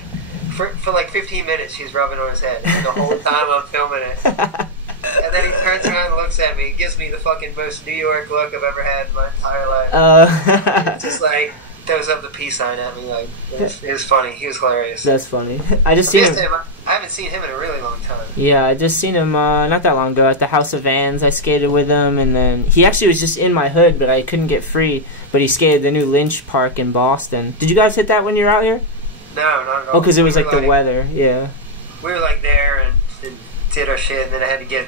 for like 15 minutes, she's rubbing on his head. And the whole time I'm filming it. And then he turns around and looks at me, gives me the fucking most New York look I've ever had in my entire life. Just like throws up the peace sign at me. Like it was funny. He was hilarious. That's funny. I just seen him. I haven't seen him in a really long time. Yeah, I just seen him not that long ago at the House of Vans. I skated with him, and then he actually was just in my hood, but I couldn't get free. But he skated the new Lynch Park in Boston. Did you guys hit that when you were out here? No, not at all. Oh, because it was like the weather. Yeah. We were like there and did our shit, and then I had to get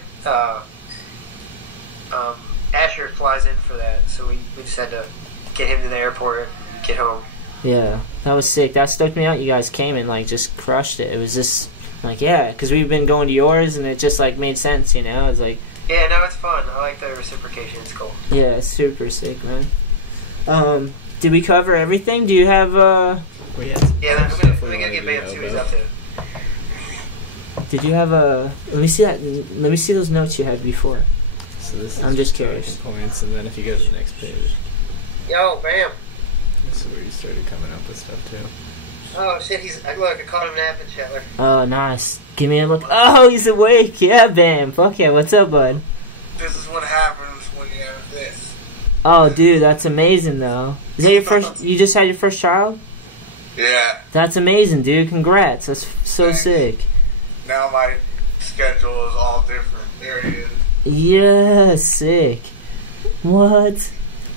Asher flies in for that, so we just had to get him to the airport and get home. Yeah, that was sick. That stoked me out. You guys came and like just crushed it. It was just like, yeah, because we've been going to yours, and it just like made sense, you know. It's like, yeah, no, it's fun. I like the reciprocation. It's cool. Yeah, it's super sick, man. Did we cover everything? Do you have Yeah, let me go get Bam, see what he's up to. Did you have a? Let me see that. Let me see those notes you had before. So this is I'm just curious. points, and then if you go to the next page, Yo, Bam. this is where you started coming up with stuff too. Oh shit, look, I caught him napping, Shetler. Oh, nice. Give me a look. Oh, he's awake. Yeah, Bam. Fuck yeah. What's up, bud? This is what happens when you have this. Oh, dude, that's amazing, though. Is that your first? You just had your first child? Yeah. That's amazing, dude. Congrats. That's so Thanks. sick. Now my schedule is all different. There he is. Yeah, sick. What?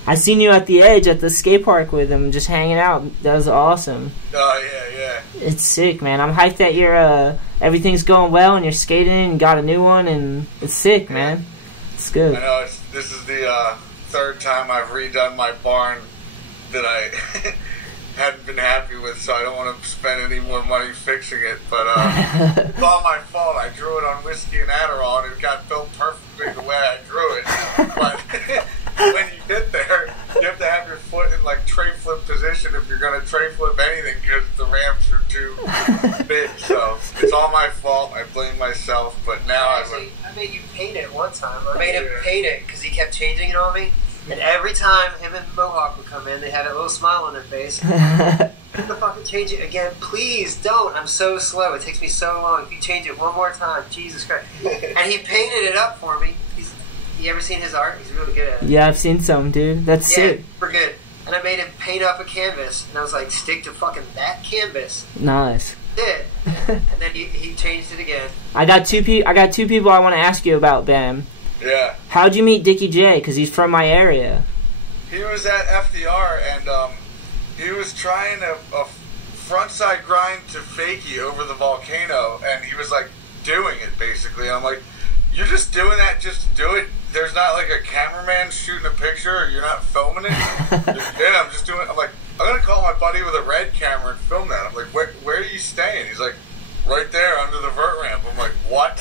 I seen you at the Edge at the skate park with him, just hanging out. That was awesome. Oh, yeah. It's sick, man. I'm hyped that you're everything's going well and you're skating and got a new one, and it's sick, man. It's good. I know this is the third time I've redone my barn that I hadn't been happy with, so I don't want to spend any more money fixing it. But it's all my fault. I drew it on whiskey and Adderall, and it got built perfectly the way I drew it. But when you get there, you have to have your foot in like tray flip position if you're going to tray flip anything, because the ramps are too big. So it's all my fault. I blame myself. But now Actually, I made you paint it one time. I made him paint it because he kept changing it on me. And every time him and Mohawk would come in, they had a little smile on their face. What the fuck, change it again? Please don't. I'm so slow. It takes me so long. If you change it one more time, Jesus Christ. And he painted it up for me. You ever seen his art? He's really good at it. Yeah, I've seen some, dude. That's sick. Super good. And I made him paint up a canvas. And I was like, stick to fucking that canvas. Nice. Did. And then he changed it again. I got two people I want to ask you about, Bam. Yeah. How'd you meet Dickie J? Because he's from my area. He was at FDR, and he was trying a frontside grind to fakie over the volcano, and he was like doing it basically. I'm like, you're just doing that just to do it? There's not like a cameraman shooting a picture, or you're not filming it? Yeah, I'm just doing it. I'm like, I'm gonna call my buddy with a red camera and film that. I'm like, where are you staying? He's like, right there under the vert ramp. I'm like, what?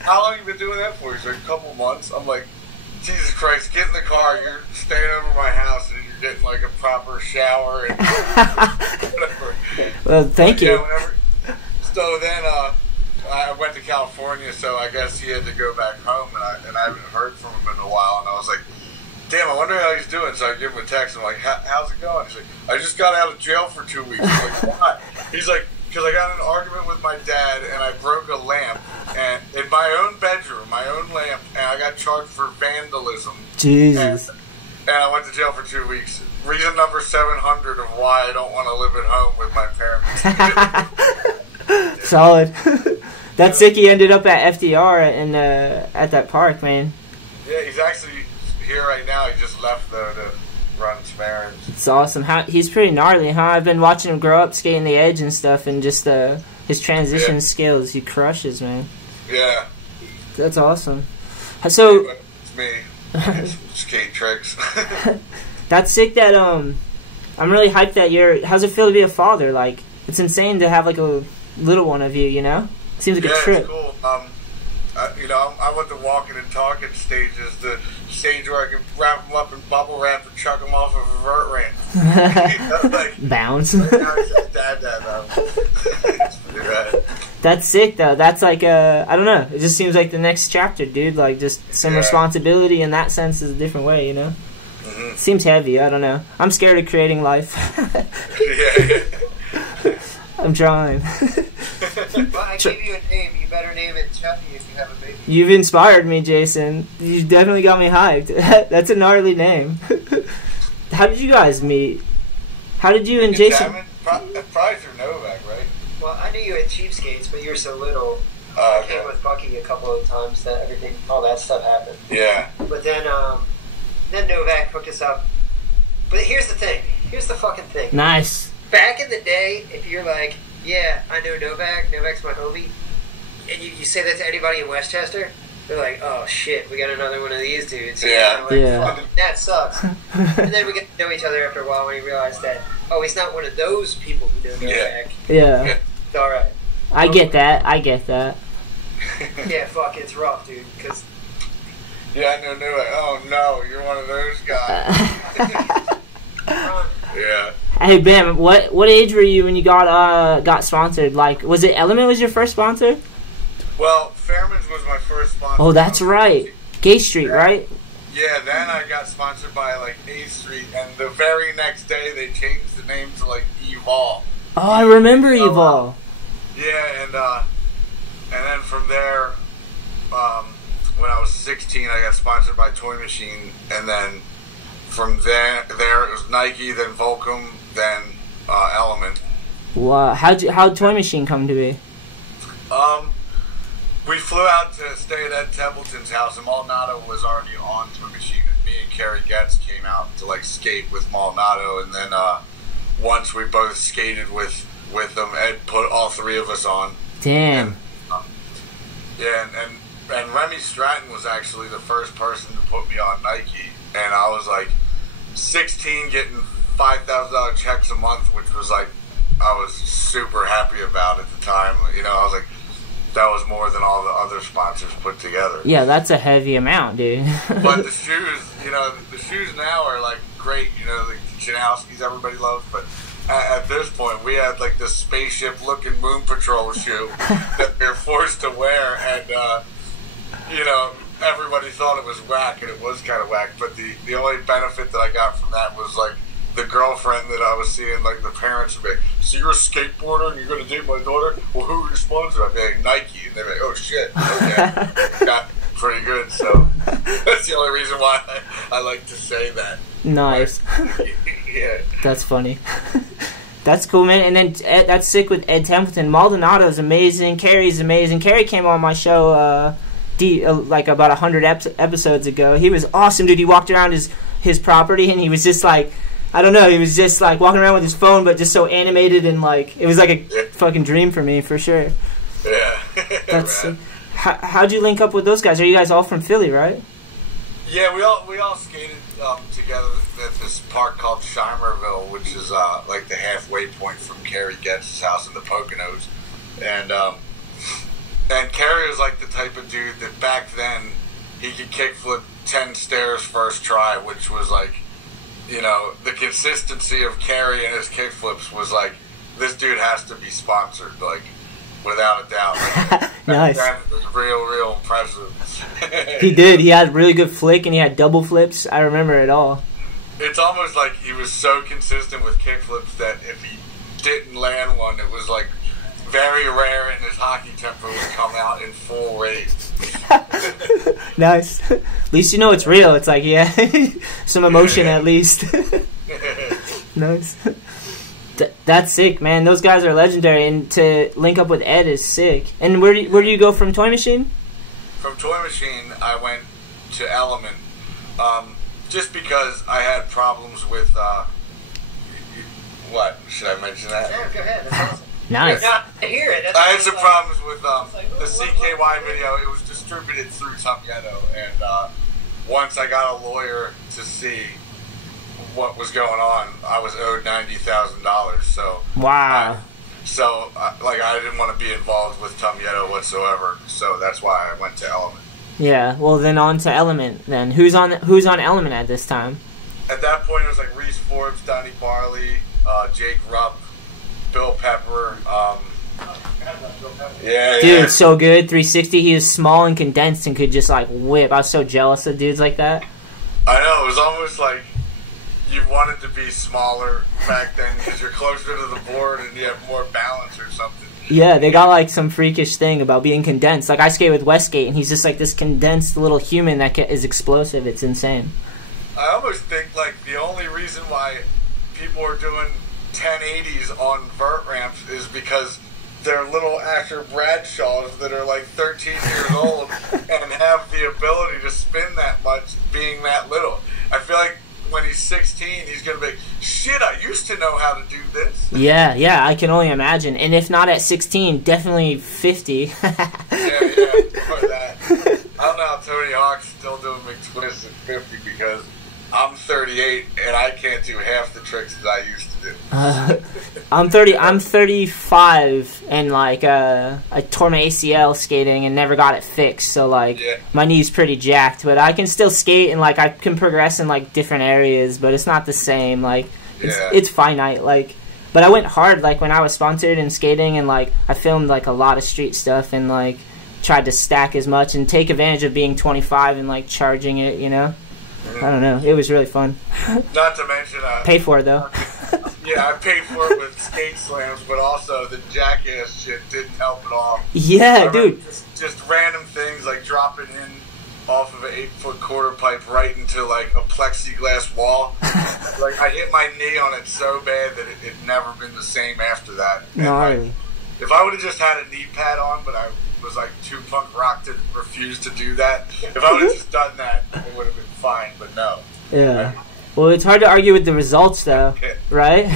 How long have you been doing that for? He's like, a couple months. I'm like, Jesus Christ, get in the car. You're staying over my house and you're getting like a proper shower and whatever. Well, thank you. So then I went to California, so I guess he had to go back home, and I haven't heard from him in a while. And I was like, damn, I wonder how he's doing. So I give him a text. I'm like, how's it going? He's like, I just got out of jail for 2 weeks. I'm like, why? He's like, because I got in an argument with my dad, and I broke a lamp, and in my own bedroom, my own lamp, and I got charged for vandalism. Jesus. And I went to jail for 2 weeks. Reason number 700 of why I don't want to live at home with my parents. Solid. That's sick. He ended up at FDR and at that park, man. Yeah, he's actually here right now. He just left though to run some errands. It's awesome. He's pretty gnarly, huh? I've been watching him grow up, skating the edge and stuff, and just his transition skills. He crushes, man. Yeah. That's awesome. So it's me. Skate tricks. That's sick. That I'm really hyped that you're. How's it feel to be a father? Like, it's insane to have like a little one of you. You know, seems like a trip. It's cool. I went the walking and talking stages, the stage where I could wrap them up in bubble wrap and chuck them off of a vert ramp. Bounce. Dad, That's sick though. That's like I don't know. It just seems like the next chapter, dude. Like just some responsibility in that sense is a different way, you know. Mm-hmm. Seems heavy. I don't know. I'm scared of creating life. Yeah. I'm trying. Well, I gave you a name. You better name it Chapman if you have a baby. You've inspired me, Jason. You definitely got me hyped. That's a gnarly name. How did you guys meet? How did you and Jason? Probably through Novak, right? Well, I knew you at Cheapskates, but you were so little. I came with Bucky a couple of times that all that stuff happened. Yeah. But then Novak hooked us up. But here's the thing. Here's the fucking thing. Nice. Back in the day, if you're like, yeah, I know Novak, Novak's my homie, and you say that to anybody in Westchester, they're like, oh shit, we got another one of these dudes. Yeah. Fuck, that sucks. And then we get to know each other after a while when we realize that, oh, he's not one of those people who know Novak. Yeah. It's alright. I get that. Yeah, fuck, it's rough, dude, because... Yeah, I know Novak. Oh no, you're one of those guys. Yeah. Hey Ben, what age were you when you got sponsored? Like, was it Element was your first sponsor? Well, Fairman's was my first sponsor. Oh, that's right. Gay Street, right? Yeah, then I got sponsored by like A Street, and the very next day they changed the name to like Evol. Oh, I remember Evol. Yeah, and then from there, when I was 16, I got sponsored by Toy Machine, and then from there it was Nike, then Volcom, then Element. Wow, how'd Toy Machine come to be? We flew out to stay at Ed Templeton's house, and Maldonado was already on Toy Machine, and me and Kerry Getz came out to like skate with Maldonado, and then once we both skated with them, Ed put all three of us on. Damn. And Remy Stratton was actually the first person to put me on Nike, and I was like 16, getting $5,000 checks a month, which was like, I was super happy about at the time. You know, I was like, that was more than all the other sponsors put together. Yeah, that's a heavy amount, dude. But the shoes, the shoes now are like great. The Janowskis everybody loves, but at this point, we had like this spaceship-looking Moon Patrol shoe that we were forced to wear, and everybody thought it was whack, and it was kind of whack. But the only benefit that I got from that was like the girlfriend that I was seeing, like the parents would be like, so you're a skateboarder and you're going to date my daughter? Well, who are your sponsors? I'd be like, Nike. And they'd be like, oh shit, okay. Got pretty good, so that's the only reason why I like to say that. Nice. Yeah. That's funny. That's cool, man. And then that's sick with Ed Templeton. Maldonado's amazing. Kerry's amazing. Kerry came on my show like about 100 episodes ago. He was awesome, dude. He walked around his property and he was just like I don't know. He was just like walking around with his phone, but just so animated and like it was like a fucking dream for me for sure. Yeah. That's how'd you link up with those guys? Are you guys all from Philly, right? Yeah, we all skated together at this park called Shimerville, which is like the halfway point from Kerry Getz's house in the Poconos, and Kerry was like the type of dude that back then he could kickflip 10 stairs first try, which was like, you know, the consistency of Kerry and his kickflips was like, this dude has to be sponsored, like, without a doubt. Like, nice. That was real impressive. He did. He had really good flick and he had double flips. I remember it all. It's almost like he was so consistent with kickflips that if he didn't land one, it was like very rare and his hockey temper would come out in full rage. Nice. At least you know it's real. It's like, yeah, some emotion at least. Nice. That's sick, man. Those guys are legendary, and to link up with Ed is sick. And where do you go from Toy Machine? From Toy Machine, I went to Element, just because I had problems with, what? Should I mention that? Yeah, go ahead. That's awesome. Nice. Yeah, I hear it. That's I had some like, problems with the CKY video. It was distributed through Tumietto, and once I got a lawyer to see what was going on, I was owed $90,000. So wow. I didn't want to be involved with Tumietto whatsoever. So that's why I went to Element. Yeah. Well, then on to Element. Then who's on Element at this time? At that point, it was like Reese Forbes, Donnie Barley, Jake Rupp, Bill Pepper. Yeah, dude, so good. 360. He was small and condensed and could just like whip. I was so jealous of dudes like that. I know. It was almost like you wanted to be smaller back then because you're closer to the board and you have more balance or something. Yeah, they got like some freakish thing about being condensed. Like I skate with Westgate and he's just like this condensed little human that is explosive. It's insane. I almost think like the only reason why people are doing 1080s on vert ramps is because they're little Asher Bradshaws that are like 13 years old and have the ability to spin that much being that little. I feel like when he's 16, he's going to be like, shit, I used to know how to do this. Yeah, I can only imagine. And if not at 16, definitely 50. yeah, for that. I don't know how Tony Hawk's still doing McTwists at 50 because I'm 38 and I can't do half the tricks that I used to do. I'm 35 and like I tore my ACL skating and never got it fixed, so like my knee's pretty jacked, but I can still skate and like I can progress in like different areas, but it's not the same. Like it's finite. Like, but I went hard like when I was sponsored in skating, and like I filmed like a lot of street stuff and like tried to stack as much and take advantage of being 25 and like charging it, you know. I don't know. It was really fun. Not to mention, paid for it though. Yeah, I paid for it with skate slams, but also the jackass shit didn't help at all. Yeah, dude. Just random things like dropping in off of an 8-foot quarter pipe right into like a plexiglass wall. Like I hit my knee on it so bad that it had never been the same after that. Gnarly. Like, if I would have just had a knee pad on, but I was like too punk rock to refuse to do that. If I would have just done that, it would have been fine, but no. Yeah. Well, it's hard to argue with the results, though, right?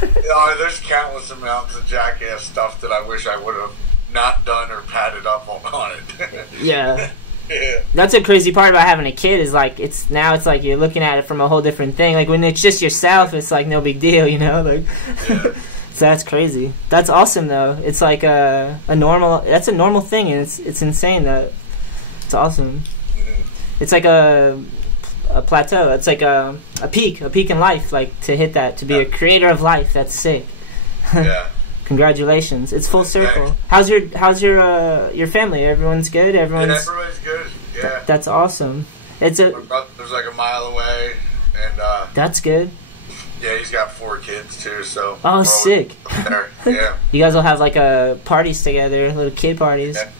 There's countless amounts of jackass stuff that I wish I would have not done or padded up on it. Yeah. That's a crazy part about having a kid is like it's like you're looking at it from a whole different thing. Like when it's just yourself, it's like no big deal, you know. Like, so that's crazy. That's awesome though. It's like a normal. That's a normal thing, and it's insane that it's awesome. It's like a plateau. It's like a peak in life. Like to hit that, to be a creator of life. That's sick. Yeah. Congratulations. It's full circle. How's your family? Everyone's good? Everybody's good. Yeah. That's awesome. My brother's like a mile away, and that's good. Yeah, he's got 4 kids too, so sick. Yeah. You guys will have like parties together, little kid parties. Yeah.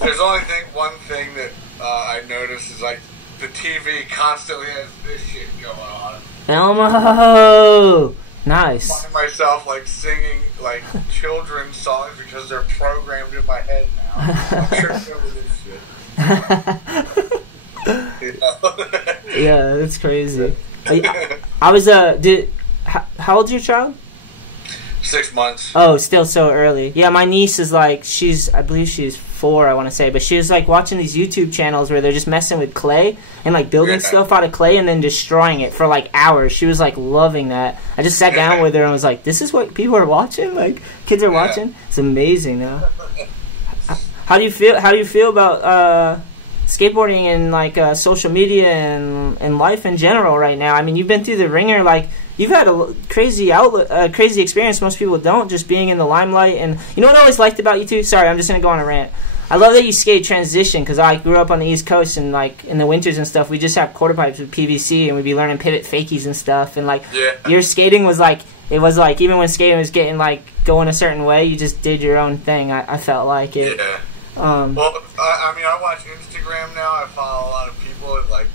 There's only one thing that I noticed is like the TV constantly has this shit going on. Elmo! Nice. I find myself like singing like children's songs because they're programmed in my head now. I'm sure this shit. Yeah, that's crazy. I was how old's your child? 6 months. Oh, still so early. Yeah, my niece is like, I believe she's 4, I want to say, but she was like watching these YouTube channels where they're just messing with clay and like building stuff out of clay and then destroying it for like hours. She was like loving that. I just sat down with her and was like, this is what people are watching? Like, kids are watching? It's amazing, though. How do you feel about skateboarding and like social media and life in general right now? I mean, you've been through the ringer, like, you've had a crazy crazy experience. Most people don't, just being in the limelight. And you know what I always liked about you too? Sorry, I'm just gonna go on a rant. I love that you skate transition, because I grew up on the East Coast, and like in the winters and stuff, we just have quarter pipes with PVC, and we'd be learning pivot fakies and stuff. And like your skating was like, it was like, even when skating was getting like going a certain way, you just did your own thing. I felt like it. Yeah. Well, I mean, I watch Instagram now. I follow a lot of people, and like,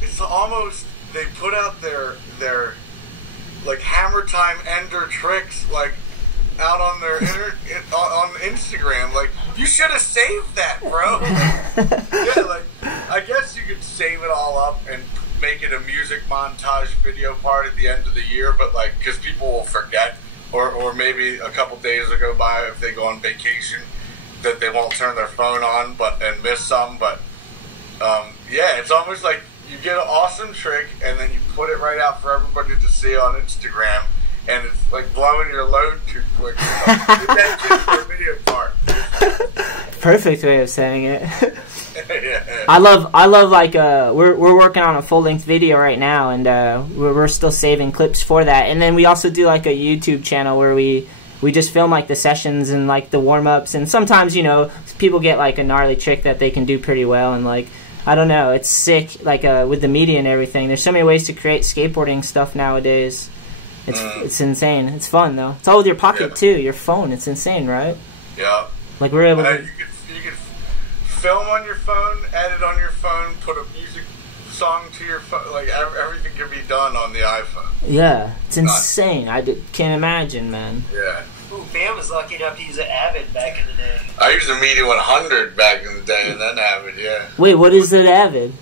it's almost, they put out their like hammer time ender tricks like out on their on Instagram. Like, you should have saved that, bro. Yeah, like, I guess you could save it all up and make it a music montage video part at the end of the year, but like, because people will forget, or maybe a couple days will go by if they go on vacation that they won't turn their phone on and miss some. But yeah, it's almost like you get an awesome trick and then you put it right out for everybody to see on Instagram, and it's like blowing your load too quick. That's just your video part. Perfect way of saying it. Yeah. I love like we're working on a full length video right now, and we're still saving clips for that. And then we also do like a YouTube channel where we just film like the sessions and like the warm ups, and sometimes, you know, people get like a gnarly trick that they can do pretty well, and like, I don't know, it's sick, like with the media and everything. There's so many ways to create skateboarding stuff nowadays. It's insane. It's fun though. It's all with your pocket too, your phone. It's insane, right? Yeah. Like, we're able to. You could film on your phone, edit on your phone, put a music song to your phone. Like, everything can be done on the iPhone. Yeah, it's insane. Can't imagine, man. Yeah. Ooh, Bam was lucky enough to use an Avid back in the day. I used a Media 100 back in the day, and then Avid, yeah. Wait, what is it, Avid?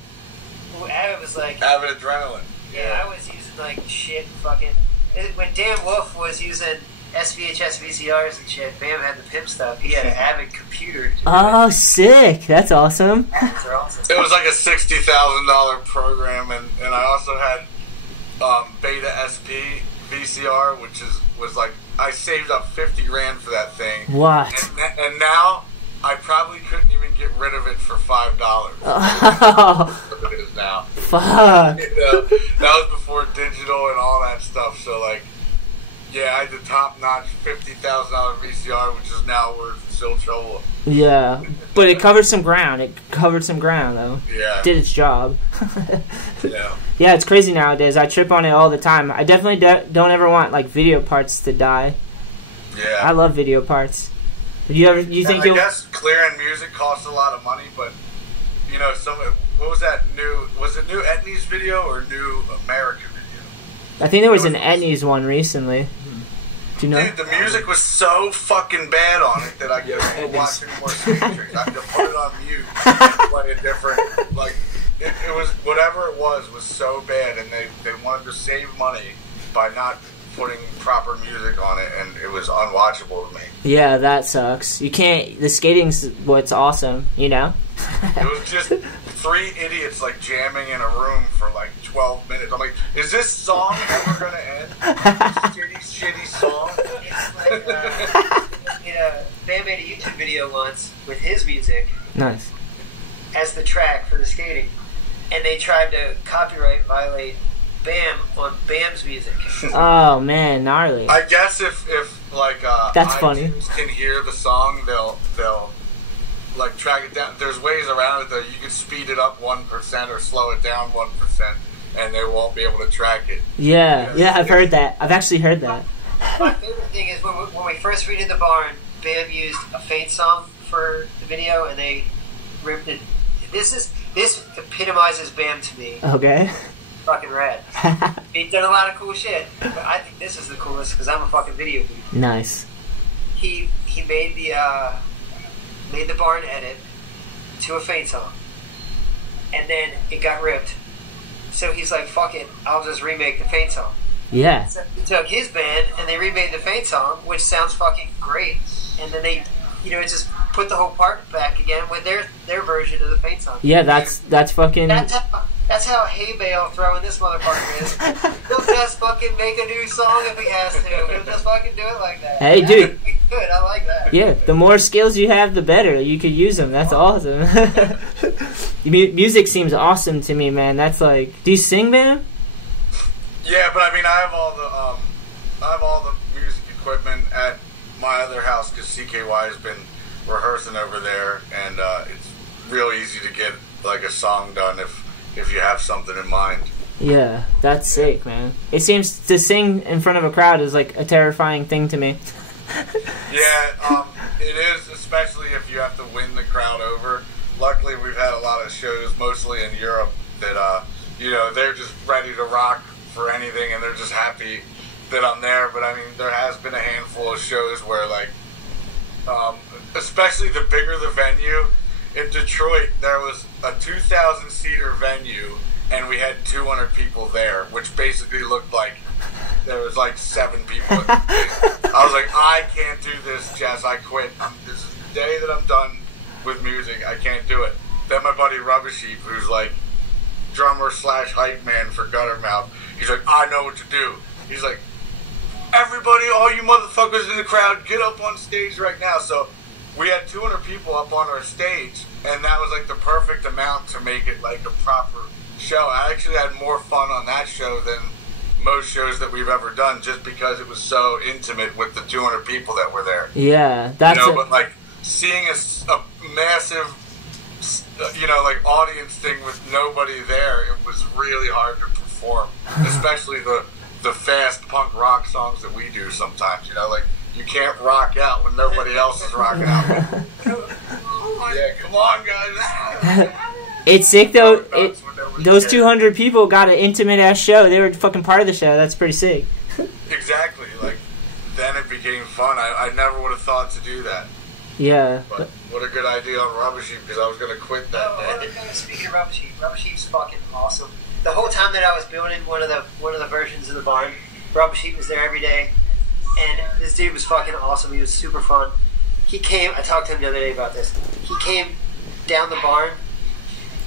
Ooh, Avid was like... Avid Adrenaline. Yeah, I was using like shit fucking... When Dan Wolf was using SVHS VCRs and shit, Bam had the pimp stuff. He had an Avid computer. Oh, sick. That's awesome. Those are awesome. It was like a $60,000 program, and I also had Beta SP VCR, which was like, I saved up 50 grand for that thing. What? And now I probably couldn't even get rid of it for $5. Oh. What it is now. Fuck. You know, that was before digital and all that stuff. So like, yeah, I had the top-notch $50,000 VCR, which is now worth still trouble. Yeah, but it covered some ground. Though. Yeah. Did its job. Yeah. Yeah, it's crazy nowadays. I trip on it all the time. I definitely don't ever want like video parts to die. Yeah. I love video parts. You think I guess clearing music costs a lot of money, but you know, what was that new? Was it new Etnies video or new American video? I think there was an Etnies one recently. Do you know? Dude, the music was so fucking bad on it that I couldn't watch any more skate tricks. I had to put it on mute and play a different, like, it was, whatever it was so bad, and they wanted to save money by not putting proper music on it, and it was unwatchable to me. Yeah, that sucks. You can't, the skating's what's awesome, you know? It was just 3 idiots like jamming in a room for like 12 minutes. I'm like, is this song ever gonna end? This shitty song. It's like, Bam made a YouTube video once with his music. Nice. As the track for the skating, and they tried to copyright violate Bam on Bam's music. Oh man, gnarly. I guess if like that's iTunes funny. Can hear the song, they'll like track it down. There's ways around it though. You can speed it up 1% or slow it down 1%, and they won't be able to track it. Yeah, I've heard that. I've actually heard that. My favorite thing is when we first redid the barn, Bam used a Faint song for the video, and they ripped it. This epitomizes Bam to me. Okay. Fucking rad. He's done a lot of cool shit, but I think this is the coolest because I'm a fucking video dude. Nice. He made the barn edit to a Faint song, and then it got ripped. So he's like, fuck it, I'll just remake the Faint song. Yeah. So he took his band and they remade the Faint song, which sounds fucking great. And then they, you know, just put the whole part back again with their version of the Faint song. Yeah, that's fucking... That's how hay bale throwing this motherfucker is. He'll just fucking make a new song if he has to. He'll just fucking do it like that. Hey, dude. Good, I like that. Yeah, the more skills you have, the better. You could use them. That's awesome. Music seems awesome to me, man. That's like... Do you sing, man? Yeah, but I mean, I have all the music equipment at my other house because CKY has been rehearsing over there, and it's real easy to get like a song done if you have something in mind. Yeah, that's sick, man. It seems to sing in front of a crowd is like a terrifying thing to me. Yeah, it is, especially if you have to win the crowd over. Luckily, we've had a lot of shows, mostly in Europe, that you know, they're just ready to rock for anything, and they're just happy that I'm there. But I mean, there has been a handful of shows where, like, especially the bigger the venue. In Detroit, there was a 2,000-seater venue, and we had 200 people there, which basically looked like there was like 7 people. I was like, I can't do this, Jess. I quit. This is the day that I'm done with music. I can't do it. Then my buddy Rubbish Heap, who's like drummer / hype man for Guttermouth, he's like, I know what to do. He's like, everybody, all you motherfuckers in the crowd, get up on stage right now. So we had 200 people up on our stage, and that was like the perfect amount to make it like a proper show. I actually had more fun on that show than most shows that we've ever done, just because it was so intimate with the 200 people that were there. Yeah, that's but like seeing a massive, you know, like audience thing with nobody there, it was really hard to perform, especially the fast punk rock songs that we do sometimes. You know, like, you can't rock out when nobody else is rocking out. Yeah, come on, guys. It's sick, though. Those 200 people got an intimate-ass show. They were fucking part of the show. That's pretty sick. Exactly. Like, then it became fun. I never would have thought to do that. Yeah. But what a good idea on Rubbish Heap, because I was going to quit that day. Speaking of Rubbish Heap's fucking awesome. The whole time that I was building one of the versions of the barn, Rubbish Heap was there every day. And this dude was fucking awesome. He was super fun. He came, I talked to him the other day about this. He came down the barn,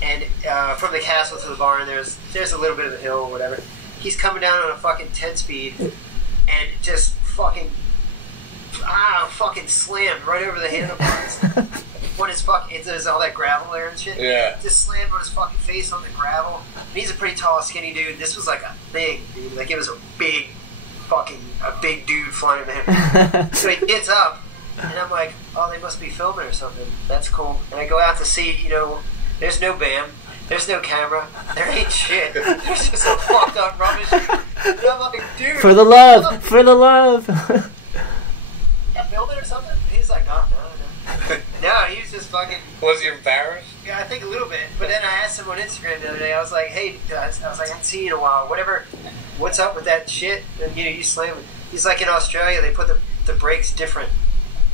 and from the castle to the barn, there's a little bit of a hill or whatever. He's coming down on a fucking 10-speed, and just fucking slammed right over the handlebars. When his fucking, there's all that gravel there and shit. Yeah. Just slammed on his fucking face on the gravel. And he's a pretty tall, skinny dude. This was like a big dude. Like, it was a big dude flying over him. So he gets up, and I'm like, oh, they must be filming or something. That's cool. And I go out to see, you know, there's no bam, there's no camera, there ain't shit. There's just some fucked up rubbish. And I'm like, dude. For the love. For the love. You filming or something? He's like, no. No, he was just fucking... Was he embarrassed? Yeah, I think a little bit. But then I asked him on Instagram the other day, I was like, hey, I was like, I haven't seen you in a while. What's up with that shit? And, you know, you slam it. He's like, in Australia, they put the brakes different.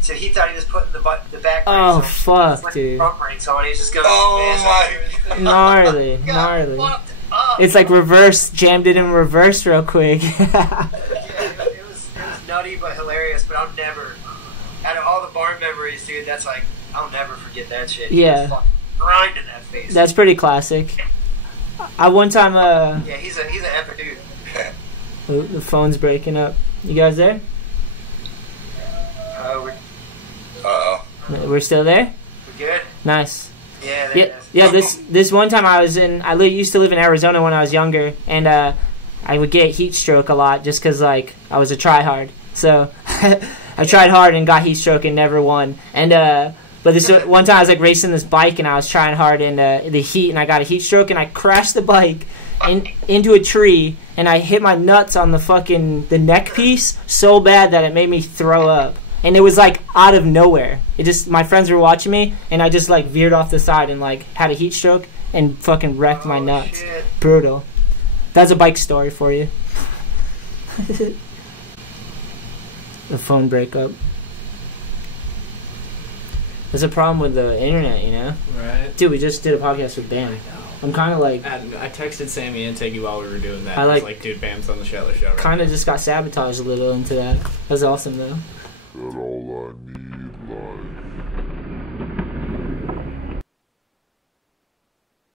So he thought he was putting the back brakes on. Oh, fuck, like dude. Front brakes on. He was just going... Gnarly. It's like reverse, jammed it in reverse real quick. Yeah, it was nutty but hilarious, but I'll never... Out of all the barn memories, dude, that's like, I'll never forget that shit. Yeah. Fucking grinding that face. That's pretty classic. I one time, Yeah, he's an epic dude. The phone's breaking up. You guys there? We're still there? We good? Nice. Yeah. Yeah. This one time I used to live in Arizona when I was younger, and I would get heat stroke a lot just because, like, I was a tryhard. So I tried hard and got heat stroke and never won. And but this one time I was like racing this bike and I was trying hard in the heat, and I got a heat stroke and I crashed the bike into a tree, and I hit my nuts on the neck piece so bad that it made me throw up. And it was like out of nowhere. My friends were watching me, and I just like veered off the side and like had a heat stroke and fucking wrecked my nuts. Shit. Brutal. That's a bike story for you. The phone breakup. There's a problem with the internet, you know? Right. Dude, we just did a podcast with Dan. I'm kind of like... I texted Sammy and Tiggy while we were doing that. I was like, dude, Bam's on the Shetler show right kind of now. just got sabotaged a little into that. That's awesome, though. Got all I need life.